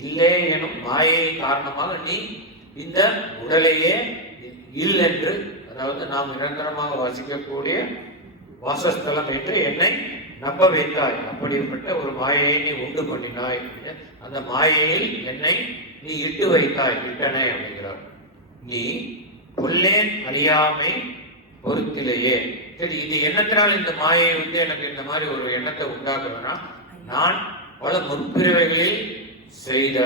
இல்லை எனும் மாயை காரணமாக நீ இந்த உடலையே இல் என்று, அதாவது நாம் நிரந்தரமாக வாசிக்கக்கூடிய வாசஸ்தலம் என்று என்னை நம்ப வைத்தாய். அப்படிப்பட்ட ஒரு மாயையை நீ உண்டு பண்ணினாய். அந்த மாயையில் என்னை நீ இட்டு வைத்தாய், இட்டனை அப்படிங்கிறார். நீ கொல்லேன் அறியாமை பொறுத்திலேயே. சரி, இது எண்ணத்தினால் இந்த மாயை எனக்கு இந்த மாதிரி ஒரு எண்ணத்தை உண்டாக்குறதுனா, நான் பல முற்பிறவைகளில் செய்த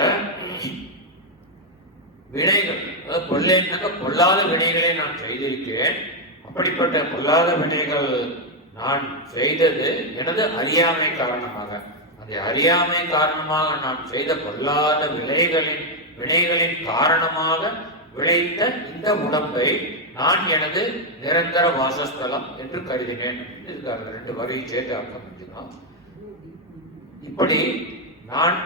வினைகள், அதாவது கொல்லேன்னாக்க பொல்லாத வினைகளை நான் செய்திருக்கிறேன். அப்படிப்பட்ட பொல்லாத வினைகள் நான் செய்தது எனது அறியாமை காரணமாக. அந்த அறியாமை காரணமாக நான் செய்த பொல்லாத வினைகளின் காரணமாக விளைந்த இந்த உடம்பை நான் எனது நிரந்தர வாசஸ்தலம் என்று கருதினேன். இதுக்காக ரெண்டு வரையும் சேர்த்து அர்த்தம் பண்ணிக்கலாம். இப்படி நான்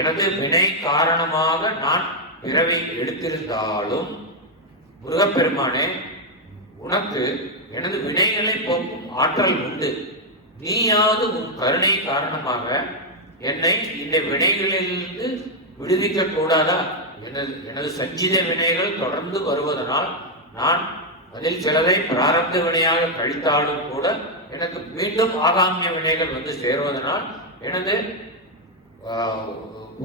எனது வினை காரணமாக நான் பிறவி எடுத்திருந்தாலும் முருகப்பெருமானே, உனக்கு எனது வினைகளை போக்கும் ஆற்றல் உண்டு. நீயாவது உன் கருணை காரணமாக என்னை இந்த வினைகளிலிருந்து விடுவிக்க கூடாதா? எனது சஞ்சித வினைகள் தொடர்ந்து வருவதனால் நான் அதில் சிலதை பிராரப்த வினையாக கழித்தாலும் கூட எனக்கு மீண்டும் ஆகாமிய வினைகள் சேருவதனால் எனது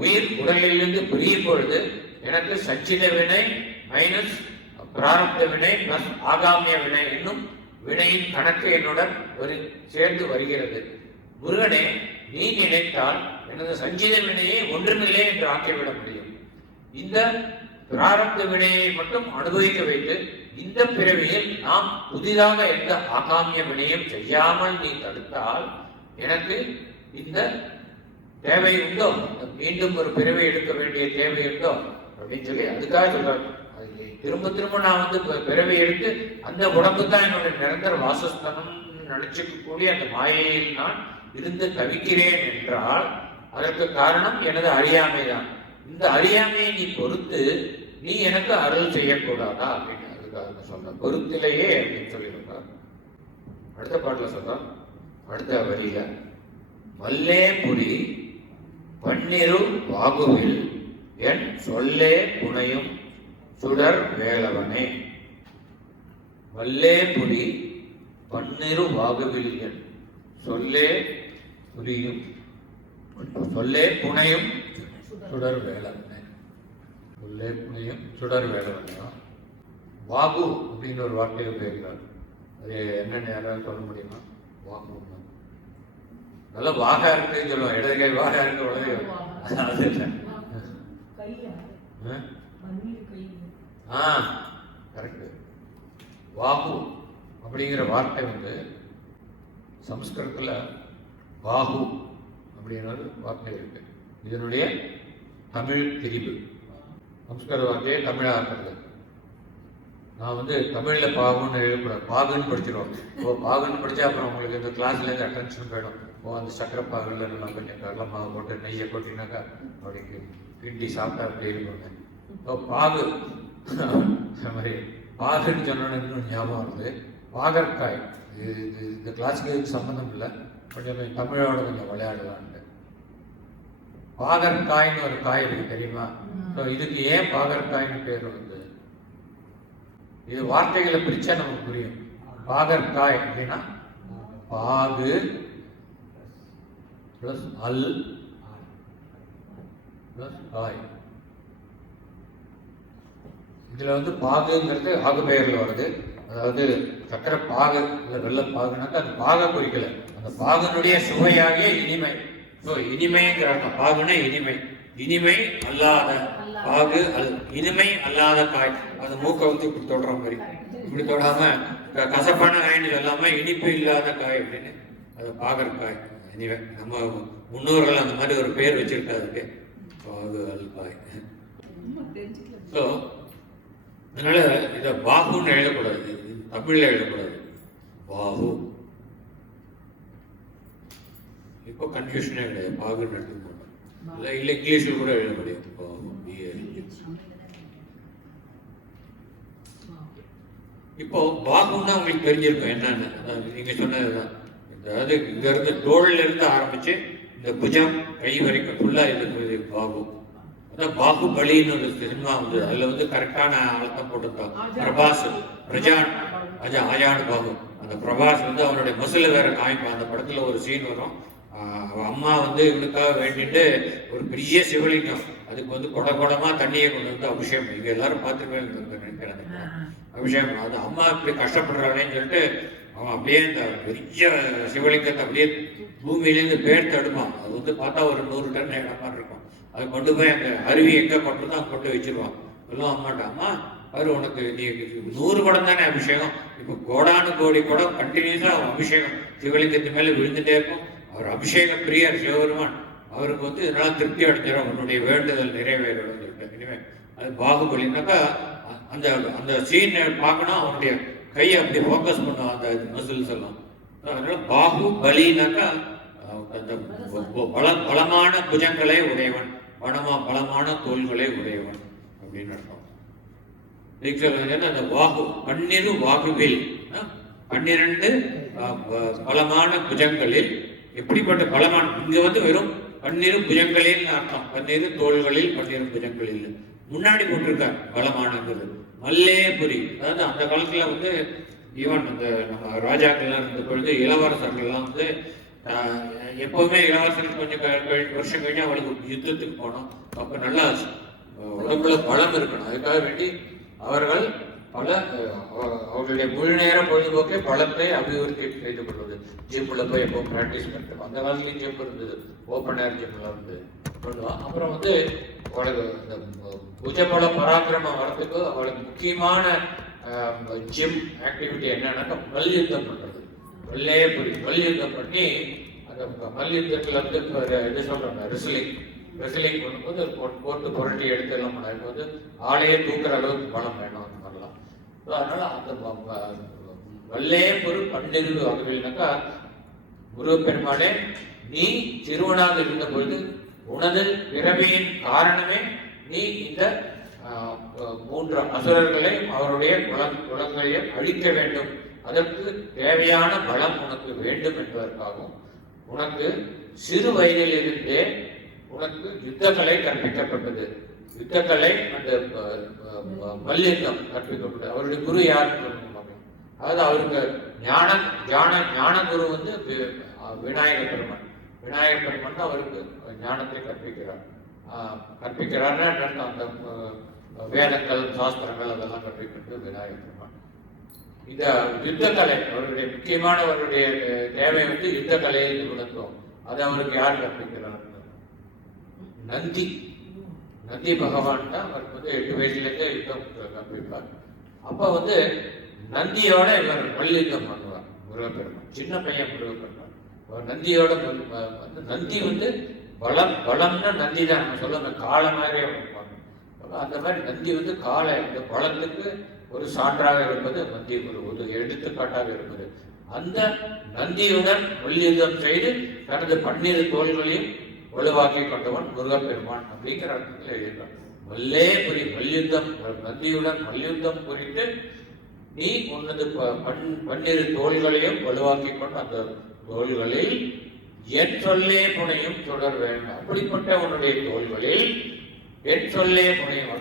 உயிர் உடலிலிருந்து பிரியும் பொழுது எனக்கு சஞ்சித வினை மைனஸ் பிராரப்த வினை பிளஸ் ஆகாமிய வினை என்னும் வினையின் கணக்கு என்னுடன் சேர்ந்து வருகிறது. முருகனே, நீ நினைத்தால் எனது சஞ்சித வினையை ஒன்றுமில்லை என்று ஆக்கிவிட முடியும். இந்த பிராரப்த வினையை மட்டும் அனுபவிக்க வைத்து இந்த பிறவியில் நாம் புதிதாக எந்த ஆகாமிய வினையும் செய்யாமல் நீ தடுத்தால் எனக்கு இந்த தேவை உண்டோ, மீண்டும் ஒரு பிறவி எடுக்க வேண்டிய தேவை உண்டோ அப்படின்னு சொல்லி அதுக்காக சொல்றாரு. திரும்ப திரும்ப நான் வந்து பிறவி எடுத்து அந்த உடம்பு தான் என்னுடைய நிரந்தர வாசஸ்தனம் நினைச்சுக்கூடிய அந்த மாயையில் நான் இருந்து தவிக்கிறேன் என்றால் அதற்கு காரணம் எனது அறியாமை தான். இந்த அறியாமையை நீ பொறுத்து நீ எனக்கு அருள் செய்யக்கூடாதா அப்படின்னு அதுக்காக சொல்ற பொறுத்திலேயே அப்படின்னு சொல்லியிருப்பார். அடுத்த பாட்டுல சொல்றார், அடுத்த வரியில வல்லே புரி பன்னிரு வாகுவில் என் சொல்லே புனையும் சுடர் வேலவனே. வல்லே புரி பன்னிரு வாகுவில் என் சொல்லே புரியும் சொல்லே புனையும் சுடர் வேலவனே. சொல்லே புனையும் சுடர் வேலவனே. வாகு அப்படின்னு ஒரு வார்த்தையை பேசுகிறார். அது என்னன்னு யாராவது சொல்ல முடியுமா? வாகு நல்ல வாகா இருக்குன்னு சொல்லுவோம். இடது கை வாகா இருக்கு, உடனே அது இல்லை. கரெக்ட். வாகு அப்படிங்கிற வார்த்தை வந்து சம்ஸ்கிருதத்தில் பாகு அப்படிங்கிற வார்த்தை இருக்கு. இதனுடைய தமிழ் திரிவு சம்ஸ்கிருத வார்த்தையை தமிழாக்குறது. நான் வந்து தமிழில் பாகுன்னு எழுதக்கூடாது, பாகுன்னு படிச்சிடுவோம். பாகுன்னு படித்தா அப்புறம் உங்களுக்கு இந்த கிளாஸ்லேருந்து அட்டென்ஷன் போயிடும். அந்த சக்கரை பாகுல நல்லா கொஞ்சம் கடலை மாவு போட்டு நெய்யை கொட்டினாக்கா அப்படி கிண்டி சாப்பிட்டா அப்படி இருக்குங்க. பாகு மாதிரி பாகுன்னு சொன்னோன்னு இன்னும் ஞாபகம் வருது. பாகற்காய் இந்த கிளாஸுக்கு இதுக்கு சம்மந்தம் இல்லை, கொஞ்சம் தமிழோட கொஞ்சம் விளையாடலான்ட்டு. பாகற்காய்னு ஒரு காய் இருக்கு தெரியுமா? இதுக்கு ஏன் பாகற்காய்னு பேர் வந்து இது வார்த்தைகளை பிரிச்சா நமக்கு புரியும். பாகற்காய் அப்படின்னா பாகு பிளஸ் அல் பிளஸ் காய். இதுல வந்து பாகுங்கிறது ஆகு பெயர்ல வருது. அதாவது சக்கரை பாகு இல்லை வெள்ளை பாகுனாக்கா அது பாக குறிக்கல, அந்த பாகனுடைய சுவையாகிய இனிமை. ஸோ இனிமைங்கிற பாகுனா இனிமை, இனிமை அல்லாத பாகு அது இனிமை அல்லாத காய். அந்த மூக்கை வந்து இப்படி தொடுற மாதிரி, இப்படி தொடாம கசப்பான காய்ன்னு சொல்லாம இனிப்பு இல்லாத காய் அப்படின்னு அது பாகற்காய். இனிமே நம்ம முன்னோர்கள் அந்த மாதிரி ஒரு பேர் வச்சிருக்காதுக்கு பாகு அல் காய். ஸோ அதனால இதை பாகுன்னு எழுதக்கூடாது, தமிழ்ல எழுதக்கூடாது, பாகு. இப்போ கன்ஃபியூஷனே கிடையாது, பாகுன்னு எடுத்துக்க மாட்டோம். இல்லை இல்லை இங்கிலீஷில் கூட எழுத முடியும் பாகு. இப்போ பாகுன்னா உங்களுக்கு தெரிஞ்சிருக்கும் என்னன்னு. நீங்க சொன்னதுதான், அதாவது இங்க இருந்து தோல்ல இருந்து ஆரம்பிச்சு இந்த புஜம் கை வரைக்கும் ஃபுல்லா இது பாகு. அதான் பாகுபலின்னு ஒரு சினிமா வந்து அதுல வந்து கரெக்டான அழுத்தம் போட்டுருக்கான். பிரபாஸ் பிரஜான் அஜான் பாகு. அந்த பிரபாஸ் வந்து அவனுடைய மசில வேற காமிப்பான். அந்த படத்துல ஒரு சீன் வரும், அம்மா வந்து இவனுக்காக வேண்டிட்டு ஒரு பெரிய சிவலிங்கம், அதுக்கு வந்து குடமா தண்ணியை கொண்டு வந்து அபிஷேகம். இங்க எல்லாரும் பார்த்துருக்கேன் நினைக்கிறேன் அபிஷேகம். அது அம்மா இப்படி கஷ்டப்படுறானேன்னு சொல்லிட்டு அவன் அப்படியே இந்த பெரிய சிவலிங்கத்தை அப்படியே பூமியிலேருந்து பேர் தடுப்பான். அது வந்து பார்த்தா ஒரு 100 டன் இடமா இருக்கும். அதை கொண்டு போய் அந்த அருவி எங்கே கொண்டு கொண்டு வச்சிருவான். எல்லாம் அம்மாட்ட, அம்மா அவர் உனக்கு நீ 100 குடம் தானே அபிஷேகம், இப்போ கோடானு கோடி குடம் கண்டினியூஸா அபிஷேகம் சிவலிங்கத்து மேல விழுந்துட்டே இருக்கும். அவர் அபிஷேக பிரியர் சிவபெருமான், அவருக்கு வந்து இதனால திருப்தி அடைஞ்சிடும், உன்னுடைய வேண்டுதல் நிறைவேறும் சொல்லிட்டு. இனிமே அது பாகுபலினாக்கா அந்த அந்த சீன் பார்க்கணும், அவனுடைய கையை அப்படி ஃபோக்கஸ் பண்ணும் அந்த மசில்ஸ் எல்லாம். அதனால பாகுபலினாக்கா அந்த பலமான புஜங்களை உடையவன், பலமான தோள்களை உடையவன் அப்படின்னு அர்த்தம். அந்த வாகு பன்னிரு வாகுவில் 12 பலமான புஜங்களில். எப்படிப்பட்ட பலமான, இங்க வந்து வெறும் 12 புஜங்களில் அர்த்தம், 12 தோள்களில் 12 புஜங்களில் முன்னாடி போட்டிருக்கார் பலமானது. மல்லேபுரி, அதாவது அந்த காலத்துல வந்து ஈவன் அந்த நம்ம ராஜாக்கள்லாம் இருந்த பொழுது இளவரசர்கள்லாம் வந்து எப்பவுமே இளவரசர்கள் கொஞ்சம் வருஷம் கழிஞ்சா அவளுக்கு யுத்தத்துக்கு போனோம். அப்ப நல்லா உடம்புல பலம் இருக்கணும், அதுக்காக வேண்டி அவர்கள் பல அவர்களுடைய முழு நேர பொழுதுபோக்கை பலத்தை அபிவிருத்தி செய்து கொள்வது. ஜிம்ல போய் எப்போ ப்ராக்டிஸ் பண்ணுறோம். அந்த காலத்துலேயும் ஜிம் இருந்தது, ஓப்பன் ஏர் ஜிம்ல இருந்து பண்ணுவான். அப்புறம் வந்து அவளுக்கு இந்த புஜபல பராக்கிரமம் வரத்துக்கு அவளுக்கு முக்கியமான ஜிம் ஆக்டிவிட்டி என்னன்னாக்கா மல்யுத்தம் பண்ணுறது. மல்யுத்தம் பண்ணி அந்த மல்யுத்தத்தில் வந்து இப்போ இது சொல்கிறாங்க ரெஸ்லிங் பண்ணும்போது போட்டு புரட்டி எடுத்து எல்லாம் பண்ணாங்க வந்து ஆளையே தூக்குற அளவுக்கு பலம் வேணும் அந்த மாதிரிலாம். ஸோ அதனால அந்த வல்லே பொருள் பன்னிரு அவர்கள்னாக்கா முருகப்பெருமானே நீ சிறுவனாக இருந்த பொழுது உனது பிறவியின் காரணமே நீ இந்த 3 அசுரர்களை அவருடைய குலங்களையும் அழிக்க வேண்டும், அதற்கு தேவையான பலம் உனக்கு வேண்டும் என்பதற்காகவும் உனக்கு சிறு வயதிலிருந்தே உனக்கு யுத்தக்கலை கற்பிக்கப்பட்டது. யுத்தக்கலை அந்த மல்யுத்தம் கற்பிக்கப்பட்டது. அவருடைய குரு யாருன்னு சொல்லுவாங்க. அதாவது அவருக்கு ஞான குரு வந்து விநாயக பெருமான். விநாயக பெருமான் அவருக்கு ஞானத்தை கற்பிக்கிறார்னா அந்த வேதங்கள் சாஸ்திரங்கள் அதெல்லாம் கற்பிக்கிறது விநாயக பெருமான். இந்த யுத்தக்கலை அவருடைய முக்கியமானவருடைய தேவை வந்து யுத்தக்கலையை நிபுணத்துவம். அது அவருக்கு யார் கற்பிக்கிறார்? நந்தி பகவான் தான் அவருக்கு வந்து 8 வயசுலேருந்தே யுத்தம் கற்பிப்பார். அப்போ வந்து நந்தியோட இவர் மல்யுத்தம் பண்ணுவார் முருகப்பெருமான். சின்ன பையன் முருகப்பெருமான் அவர் நந்தியோட வந்து நந்தி வந்து பலம்னா நந்தி தான் நம்ம சொல்லுங்க காளை மாதிரியே வைப்பாங்க. அந்த மாதிரி நந்தி வந்து காளை இந்த பலத்துக்கு ஒரு சான்றாக இருப்பது நந்தி, ஒரு எடுத்துக்காட்டாக இருப்பது. அந்த நந்தியுடன் மல்யுத்தம் செய்து தனது 12 தோள்களையும் வலுவாக்கி கொண்டவன் முருகப்பெருமான் அப்படிங்கிற அர்த்தத்தில் எழுதினான். மல்யுத்தம் நந்தியுடன் மல்யுத்தம் குறித்து நீ உனது 12 தோள்களையும் வலுவாக்கி கொண்ட அந்த தோள்களில் என் சொல்லே புனையும் தொடர் வேண்டும். அப்படிப்பட்ட உன்னுடைய தோள்களில் என் சொல்லே புனையும்.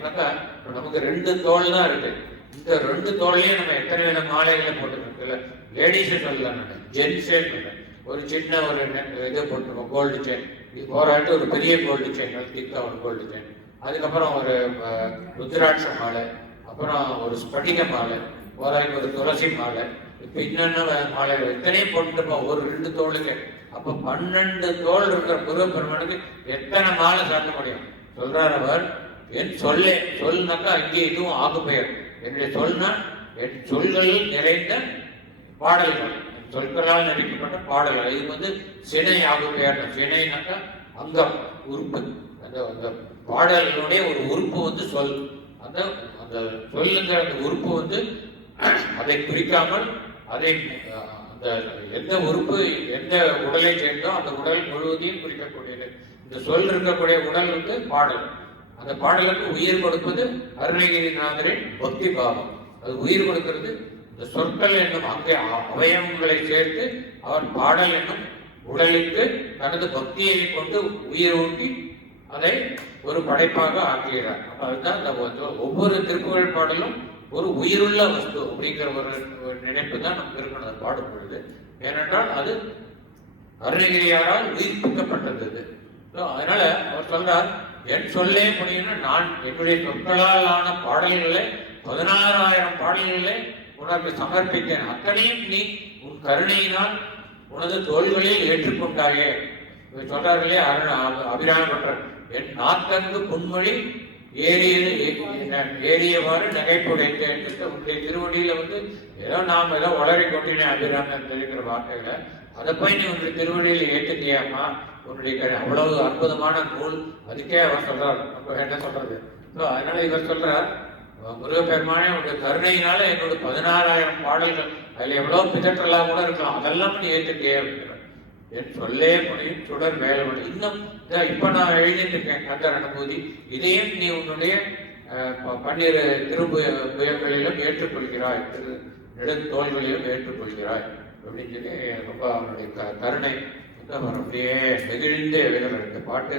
நமக்கு 2 தோல் தான் இருக்கு. இந்த 2 தோல்லையும் நம்ம எத்தனை வித மாலைகளை போட்டுருக்கல. லேடிஸே சொல்லலாம், ஜென்ஸே சொல்ல ஒரு சின்ன ஒரு இதை போட்டுருக்கோம், கோல்டு செயின். இது போராட்டு ஒரு பெரிய கோல்டு செயின், திக்கா ஒரு கோல்டு செயின். அதுக்கப்புறம் ஒரு ருத்ராட்ச மாலை, அப்புறம் ஒரு ஸ்படிக மாலை, போராய்க்கு ஒரு துளசி மாலை, இப்போ இன்னொன்னு மாலை எத்தனையும் போட்டுருப்போம் ஒரு 2 தோளுக்கு. அப்போ 12 தோல் இருக்கிற முருகப்பெருமானுக்கு எத்தனை மாலை சாப்பிட முடியும் சொல்றார் அவர். என் சொல்னாக்கா இங்கே இதுவும் ஆகு பெயர். என்னுடைய சொல்னா என் சொல்களில் நிறைந்த பாடல்கள், சொற்களால் நிறைக்கப்பட்ட பாடல்கள். இது வந்து சினை ஆகு பெயர். சினைனாக்கா அங்கம், உறுப்பு. அந்த பாடல்களுடைய ஒரு உறுப்பு வந்து சொல். அந்த சொல்லுங்கிற அந்த உறுப்பு வந்து அதை குறிக்காமல் அதை அந்த எந்த உறுப்பு எந்த உடலை சேர்ந்தோ அந்த உடல் முழுவதையும் குறிக்கக்கூடியது. இந்த சொல் இருக்கக்கூடிய உடல் வந்து பாடல். அந்த பாடலுக்கு உயிர் கொடுப்பது அருணகிரிநாதரின் பக்தி பாவம். அது உயிர் கொடுக்கிறது இந்த சொற்கள் என்னும் அங்கே அவயவங்களை சேர்த்து அவர் பாடல் என்னும் உடலுக்கு தனது பக்தியை கொண்டு உயிர் ஊட்டி அதை ஒரு படைப்பாக ஆக்குகிறார். அதுதான் ஒவ்வொரு திருப்புகழ் பாடலும் ஒரு உயிருள்ள வஸ்து அப்படிங்கிற ஒரு நினைப்பு தான் நமக்கு இருக்கணும் பாடும் பொழுது. ஏனென்றால் அது அருணகிரியாரால் உயிர்ப்பிக்கப்பட்டது. அதனால அவர் சொல்றார், என் சொல்லே முடியும்னா நான் என்னுடைய சொற்களால் ஆன பாடல்களை 16,000 பாடல்களை உனக்கு சமர்ப்பித்தேன். அத்தனையும் நீ உன் கருணையினால் உனது தோள்களில் ஏற்றுக்கொண்டாயே. சொல்றார்களே அபிராமப்பட்டர், என் நாத்தங்கு புன்மொழி ஏறியவாறு நகைப்புடைத்தேன். உன்னுடைய திருவடியில வந்து ஏதோ வளரை கொட்டினேன் அபிராமன் தெரிவிக்கிற வார்த்தைகளை அதை போய் நீ உன்னுடைய திருவடியில ஏற்றுக்கியாமா. உன்னுடைய அவ்வளவு அற்புதமான நூல். அதுக்கே அவர் சொல்றார், என்ன சொல்றது. அதனால இவர் சொல்றார், முருகப்பெருமானே உன்னுடைய கருணையினால என்னோட 16,000 பாடல்கள் அதுல எவ்வளவு பிதற்றலாம் கூட இருக்கலாம், அதெல்லாம் நீ ஏற்றுக்கே அப்படிங்கிறார். என் சொல்லே முடியும் சுடர் வேலவன். இன்னும் இப்ப நான் எழுதிட்டு இருக்கேன் கந்தர் அனுபூதி. இதையும் நீ உன்னுடைய 12 திருப்புயங்களிலும் ஏற்றுக்கொள்கிறாய், நெடுந்தோள்களிலும் ஏற்றுக்கொள்கிறாய் அப்படின்னு சொல்லி ரொம்ப அவனுடைய கருணை அவர் அப்படியே நெகிழ்ந்து எழுதுற 2 பாட்டு.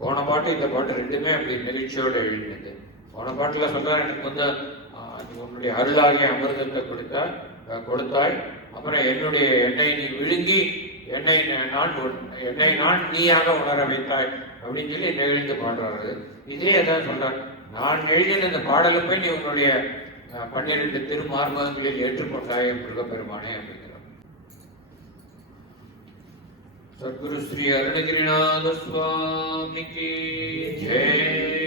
போன பாட்டு இந்த பாட்டு ரெண்டுமே அப்படி நெகிழ்ச்சியோடு எழுதினது. போன பாட்டுல சொல்ற, எனக்கு வந்து உன்னுடைய அருளாகிய அமிர்தத்தை கொடுத்தாய், அப்புறம் என்னுடைய என்னை நீ விழுங்கி என்னை நான் நீயாக உணர வைத்தாய் அப்படின்னு சொல்லி நெகிழ்ந்து பாடுறாரு. இதே எதாவது சொல்றார், நான் எழுதின இந்த பாடலை போய் நீ உன்னுடைய 12 திருமார்பகங்களில் ஏற்றுக்கொண்டாய முருகப்பெருமானே அப்படிங்கிறோம். சத்குரு ஸ்ரீ அருணகிரிநாத சுவாமிக்கு ஜெய்.